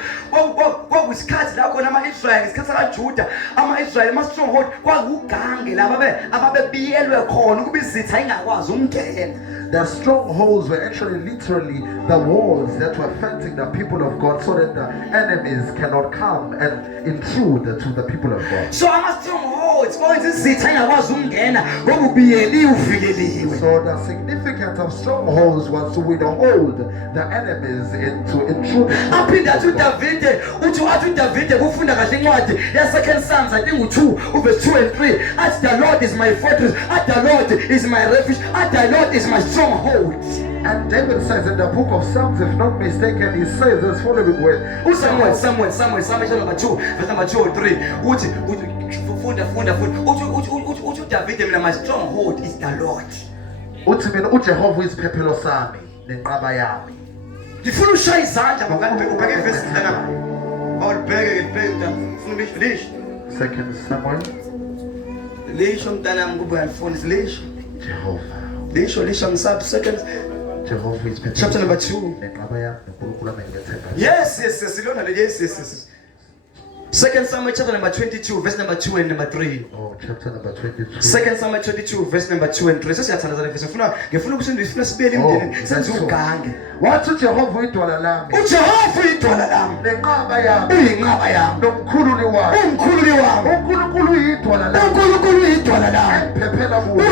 kwakuyisikhathi la khona ama-Israyeli ngesikhathi sakaJuda ama-Israyeli ama-stronghold kwakugange laba ababebiyelwe khona ukuba izitha ingakwazi ukungena. The strongholds were actually literally the walls that were fencing the people of God so that the enemies cannot come and intrude to the people of God. So ama-strongholds kwenza izitha ingakwazi ukungena ngokubiyeliwe uvikeliwe. So the significance of strongholds was to withhold the enemies into intrude. Aphinda athi uDavide athi uDavide kufunda kahle incwadi ya2 Psalms I think 2 verse 2 and 3 athi the Lord is my fortress, the Lord is my refuge, the Lord is my stronghold. And David says in the book of Psalms, if not mistaken, he says this following word. Samuel chapter number 2 verse number 2 or 3 uthi funda uthi uDavide mina my stronghold is the Lord. Uthi mina uJehova isiphephelo sami nenqaba yami. Ngifuna ushaya izandla ngokanti ubheke ivesi lana. Awulibheke ngifuna lisho. 2 Samuel. Lisho mntanami kube uyalifunda lisho. Jehovah. Lisho ngisaphi second Jehovah is chapter number 2. nenqaba yami nenkulunkulu engethemba. Yes, ilona le yes. 2 Samuel chapter number 22 verse number 2 and number 3. Oh, chapter number 22. 2 Samuel 22 verse number 2 and 3. Sesiyathandaza le verse. Ngifuna ukusindisa sibele emndenini senze ugange. Wathi uJehova idwala lami uJehova idwala lami nenqaba yami uyinqaba yami nomkhululi wami. umkhululi wami uNkulunkulu uyidwala lami uNkulunkulu idwala lami phephela kulo.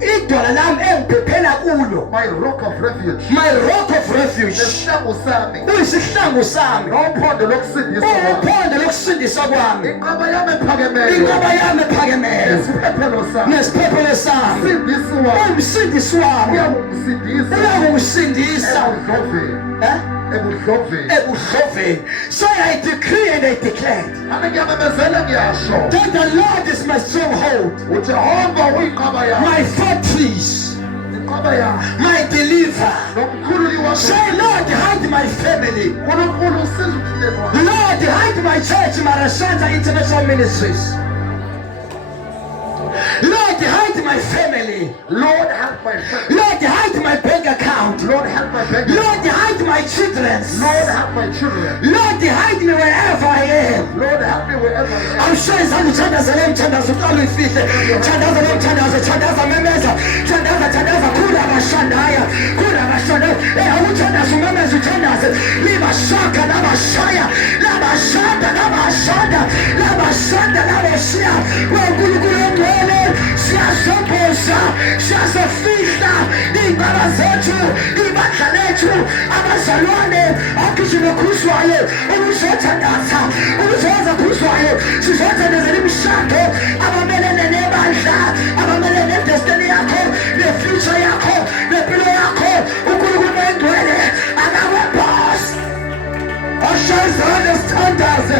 idwala lami engiphephela kulo. My rock of refuge. My rock of refuge. Nesihlangu sami. Uyisihlangu sami. Nompondo lokusindisa kwami. Umpondo lokusindisa kwami. Inqaba yami ephakemeyo. Inqaba yami ephakemeyo. Nesiphephelo sami. Nesiphephelo sami. Umsindisi wami. Umsindisi wami. Uyangusindisa. Uyangusindisa. Ebudloveni. So I decree and I declare Ngiyamemezela ngiyasho. that the Lord is my stronghold, uJehova uyinqaba yami. my fortress, Inqaba yami. my deliverer. Nomkhululi wami. Say, Lord, hide my family. uNkulunkulu usiza umndeni wami. Lord, hide my church, Marashanta International Ministries. Lord, hide my family. Lord, help my family. Lord, hide my bank account. Lord, help my family. Lord, hide my children. Lord, help my children. Lord, hide me wherever I am. Lord, help me wherever I am. I'm sure it's only Chandaza name, Chandaza, Kalu Fife, Chandaza name, Chandaza Memeza, Chandaza, Kura Mashandaya, I want Chandaza, Memeza, Chandaza, Lima Shaka, Lama Shaya, Lama Shanda, well, Guru, Siyasoposa, siyasofihla iy'ngaba zethu, iy'bandla lethu, abazalwane akujinokhuzwayo ukuzothandaza, ukuzoza khuzwayo, sizothandazela imishado abamelene nebandla, abamelene nedestiny yakho, nefuture yakho, nempilo yakho, uNkulunkulu engcwele akawe boss. Ashayizane sithandaze,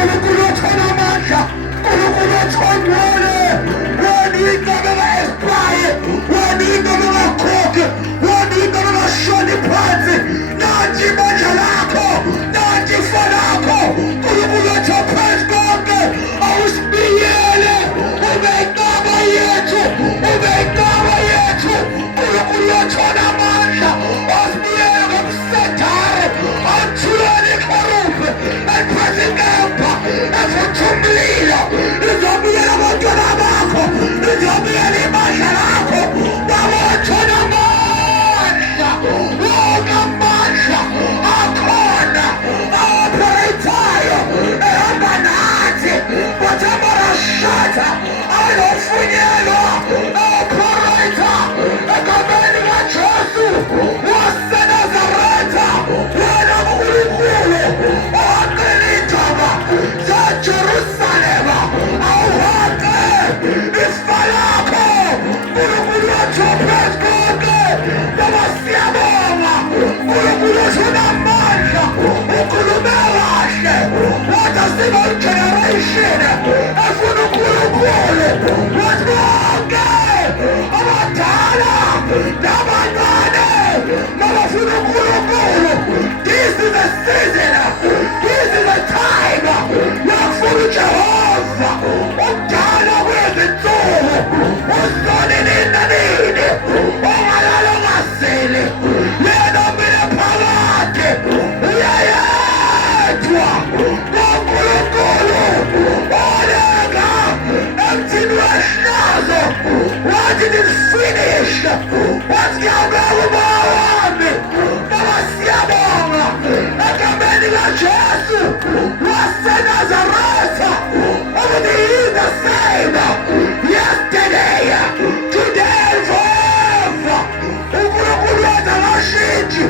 uNkulunkulu othona amandla, uNkulunkulu othongcwele. Shoni phansi nanti ibandla lakho nanti ifa lakho uNkulunkulu athi phansi konke awusibiyele ayinofunyelwa operator egameni kaJesu waseNazaretha wena uNkulunkulu owaqela indaba zaJerusalema awuhaqe ifa lakho uNkulunkulu wethu phezu konke ngoba siyabonga uNkulunkulu wethu unamandla ukhulume kahle wathi sibe generation efuna uNkulunkulu wathi bonke abadala nabancane mabafuna uNkulunkulu. This is a season, this is a time yokufuna uJehova ukudala kwezinsuku usonini nanini ongalala ongasili yena omile phakathi uyayedwa ngoNkulunkulu oleka emthini wehlazo wathi it is finished wathi kuyawubeka umoya wami ngoba siyabonga egameni kaJesu waseNazaretha ukuthi he is the same yesterday today and forever. uNkulunkulu wethu akashintshi,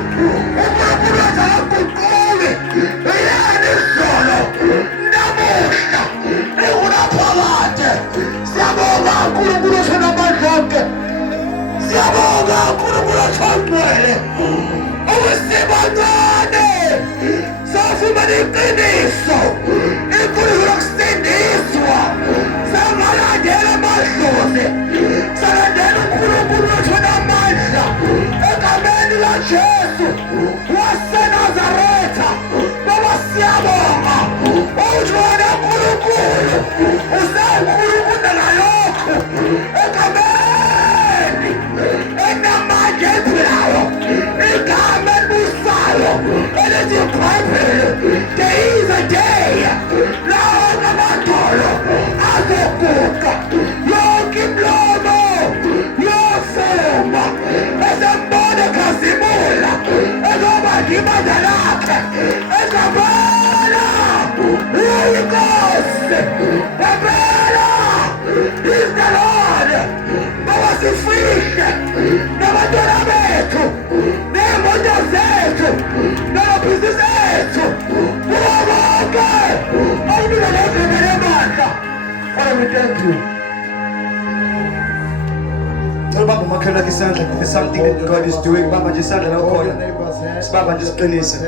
uNkulunkulu wethu akaguquki, yena izolo namuhla ekunaphakade. Siyabonga uNkulunkulu wethu onamandla onke, siyabonga uNkulunkulu wethu ongcwele uwesibancane safumana iqiniso inkulunkulu lokusindiswa sangalandela amadlozi salandela uNkulunkulu wethu onamandla egameni kaJesu waseNazaretha ngoba siyabonga ukuthi wena uNkulunkulu usawuNkulunkulu ngalokho egameni enamandla ephilayo igama elibusayo elithi iBhayibheli. There is a day lawo amadolo azoguqa yonke imlomo yofuma esembona ekhazimula ezoba libandla lakhe ezabala uyinkosi ngempela is the Lord. Mawasifihle nabantwana bethu neemoto zethu namabhizinisi ethu bonke awunika lendlela yamandla. Father, we thank you. Baba umakhala lakhe isandla, there's something that God is doing. Baba nje isandla la Hold your ukhona. neighbor's hand. Sibaba nje siqinise.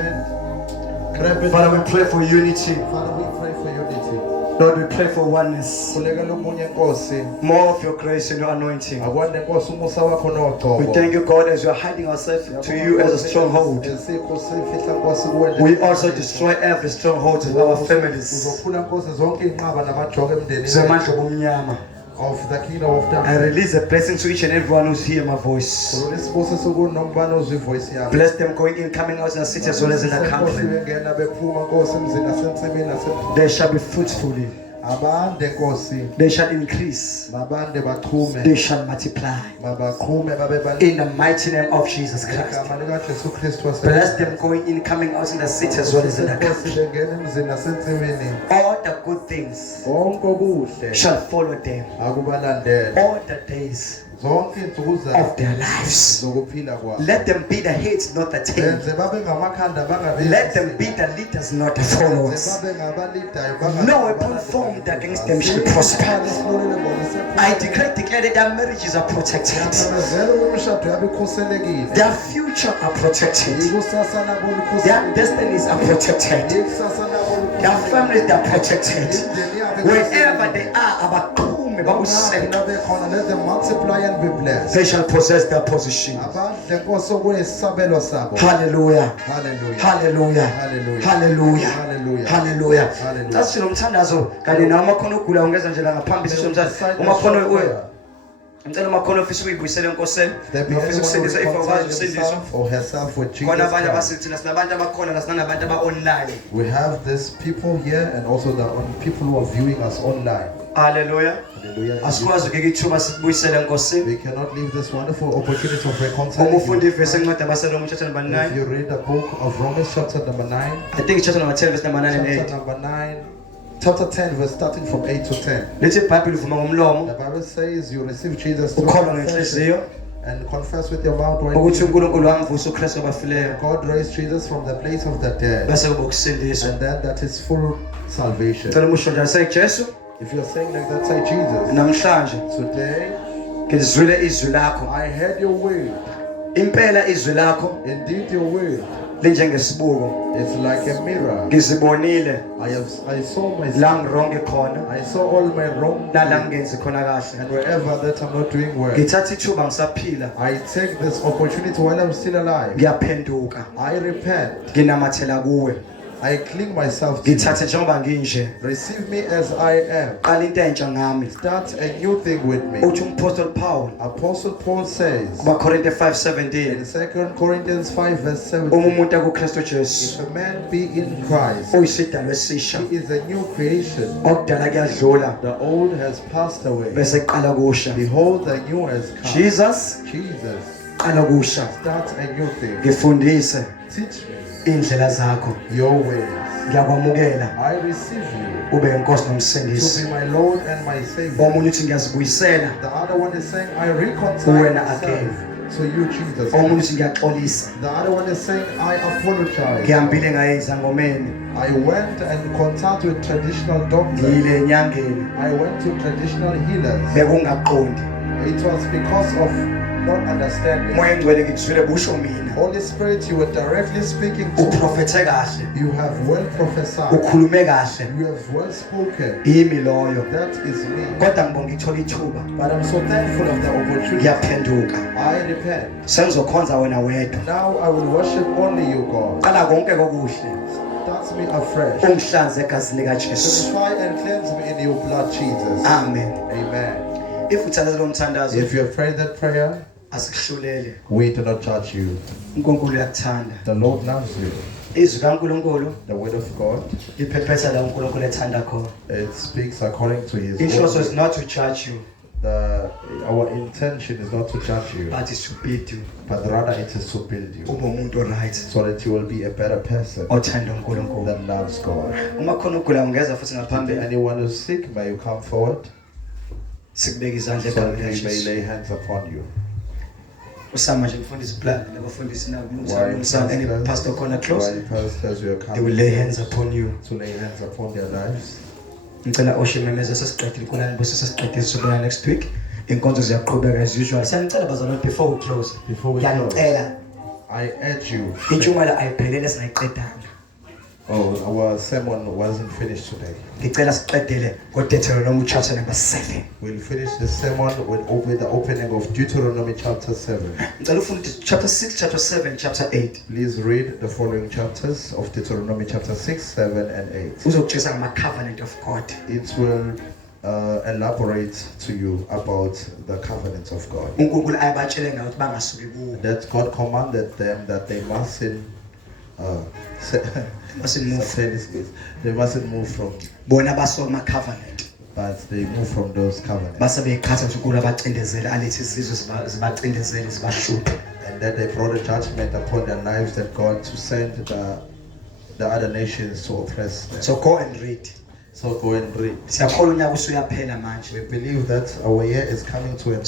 Grab it. Father, we pray for unity. Father, we pray for unity. Lord, we pray for oneness. Khulekela umunye Nkosi. More of your grace and your anointing. Akwande Nkosi umusa wakho We nogcobo. thank you, God, as we are hiding ourselves to you as a stronghold. Esikho sifihla Nkosi kuwe. We also destroy every stronghold in our families. Uzophula Nkosi zonke inqaba namajoke emndenini Zamandla obumnyama. of the kingdom of I darkness. release a blessing to each and everyone who's hearing my voice. Khulula isibusiso kuwo nombani ozwa ivoice yakho. Bless them going in, coming out in the city as well as in the Nkosi country. bengena bephuma Nkosi emzini nasensimini nasemhlabeni. They shall be fruitful. Abande Nkosi They shall increase. mabande baqhume They shall multiply. mabaqhume babe baningi. In the mighty name of Jesus Christ. Igama likaJesu Kristu Bless them going in, coming out in the city as well as in the Nkosi country. bengena emzini nasensimini. All the good things Konke obuhle shall follow them akubalandele. all the days Zonke insuku zabo of their lives. zokuphila kwabo. Let them be the heads, not the tail. Benze babe ngamakhanda bangabe. Let them be the leaders, not the followers. Babe ngabalidayo No weapon formed against them shall prosper. I declare that their marriages are protected. umshado yabe ikhuselekile. Their future are protected. Ikusasa labo Their likhuselekile. destinies are protected. Ikusasa labo Their likhuselekile. families they are protected. Imindeni yabo Wherever they are, abaqhume babusele. let them multiply and be blessed. They shall possess their position. Abadle Nkosi okuyisabelo sabo. Hallelujah. Hallelujah. Hallelujah. Hallelujah. Hallelujah. Hallelujah. Hallelujah. Hallelujah. That's nomthandazo kanye nawo amakhono ogula ungeza nje la ngaphambi sisomthandazo. Umakhono ngicela umakhono ofisa ukuyibuyisela enkosini. There be Ofisa anyone ukusindisa who ifo kwazi concern usindiswa. himself or herself with Jesus Khona abanye Christ. abasithi nasinabantu abakhona nasinabantu aba-online. We have these people here and also the people who are viewing us online. Hallelujah. Hallelujah. Asikwazi ukeke ithuba sibuyisele enkosini. We cannot leave this wonderful opportunity of reconciling. Uma ufunda you. ivesi encwadi yabaseRoma chapter number If 9. you read the book of Romans chapter number 9, I think it's chapter number 10 verse number 9 and 8. chapter number 9, chapter 10, verse starting from 8 to 10. lithi iBhayibheli ivuma ngomlomo The Bible says you receive Jesus through ukholwa confession ngenhliziyo and confess with your mouth when ukuthi uNkulunkulu wamvusa uKristu kwabafileyo God raised Jesus from the place of the dead. bese kuba ukusindiswa. And then that is full salvation. Ngicela umusho njalo seJesu If you're saying like that, say Jesus. namhlanje Today, ngizwile izwi lakho. I heard your word. Impela izwi lakho Indeed, your word. linjengesibuko. It's like a mirror. Ngizibonile I saw myself. la ngironge khona I saw all my wrong nala ngenzi khona kahle. and wherever that I'm not doing well. Ngithatha ithuba ngisaphila. I take this opportunity while I'm still alive. Ngiyaphenduka. I repent. Nginamathela kuwe. I cling myself to you. Ngithathe njengoba nginje. Receive me as I am. Qala into entsha ngami. Start a new thing with me. Uthi uMapostle Paul Apostle Paul says kubaKorinte in 5:17 2 Corinthians 5 verse uma 17, umuntu akuKristu Jesu if a man be in Christ, uyisidalwa esisha. he is a new creation. Okudala kuyadlula The old has passed away. bese qala kusha. Behold, the new has come. Jesus Jesus, qala kusha. start a new thing. Ngifundise Teach me indlela zakho. your ways. Ngiyakwamukela I receive you ube inkosi to nomsindisi. be my Lord and my Savior. Omunye uthi ngiyazibuyisela. The other one is saying, I reconcile Wena myself again. to you, Jesus. Omunye uthi ngiyaxolisa. The other one is saying, I apologize. Ngihambile ngayenza ngomeni. I went and contact with traditional doctors. Ngiyile enyangeni. I went to traditional healers. Bekungaqondi. It was because of not understanding. Moya engcwele ngikuzwile busho mina. Holy Spirit, you were directly speaking to me. Uprofethe kahle. You have well prophesied. Ukhulume kahle. You have well spoken. Yimi loyo. That is me. Kodwa ngibonga ithola ithuba. But I'm so thankful of the opportunity. Ngiyaphenduka. I repent. Sengizokhonza wena wedwa. Now I will worship only you, God. Qala konke kokuhle. Start me afresh. Ungihlanze egazini likaJesu. Purify and cleanse me in your blood, Jesus. Amen. Amen. If uthanda lo mthandazo If you have prayed that prayer, asikuhlulele. we do not judge you. uNkulunkulu uyakuthanda. The Lord loves you. Izwi kaNkulunkulu The word of God, liphephetha la uNkulunkulu ethanda khona. it speaks according to His Inhloso is word. not to judge you, Our intention is not to judge you, but it's to build you. but rather it is to build you, Ube umuntu oright so that you will be a better person othanda uNkulunkulu. that loves God. Uma khona ugula ungeza futhi If ngaphambili anyone is sick, may you come forward sikubeka izandla so that egameni we may likaJesu. lay hands upon you. Usama nje mfundisi plan nabafundisi While nakulungisa any pastor khona close, pastors will they will lay hands come upon you. to lay hands upon their lives. Ngicela oshememeze sesiqedile iNkululeko bese sesiqedile sobona next week. Inkonzo ziyaqhubeka as usual. Siyanicela bazalwane before we close. Before we close, Ngiyacela I urge you. intshumayelo ayiphelele singayiqedanga. Oh, our sermon wasn't finished today. Ngicela siqedele ngoDeuteronomy chapter number 7. We'll finish the sermon with the opening of Deuteronomy chapter 7. Ngicela ufunde chapter 6, chapter 7, chapter 8. Please read the following chapters of Deuteronomy chapter 6, 7, and 8. Uzokutshela ngama covenant of God. It will elaborate to you about the covenants of God. uNkulunkulu ayabatshele ngayo ukuthi bangasuki kuwo. That God commanded them that they mustn't they mustn't move from, Bona basoma covenant. but they move from those covenants. Base beyiqhatha ukuthi uNkulunkulu abacindezele alethi izizwe zibacindezele zibashuphe. And that they brought a judgment upon their lives that God to send the other nations to oppress them. So go and read. So go and read. Siyakholwa unyaka usuyaphela manje. We believe that our year is coming to an end.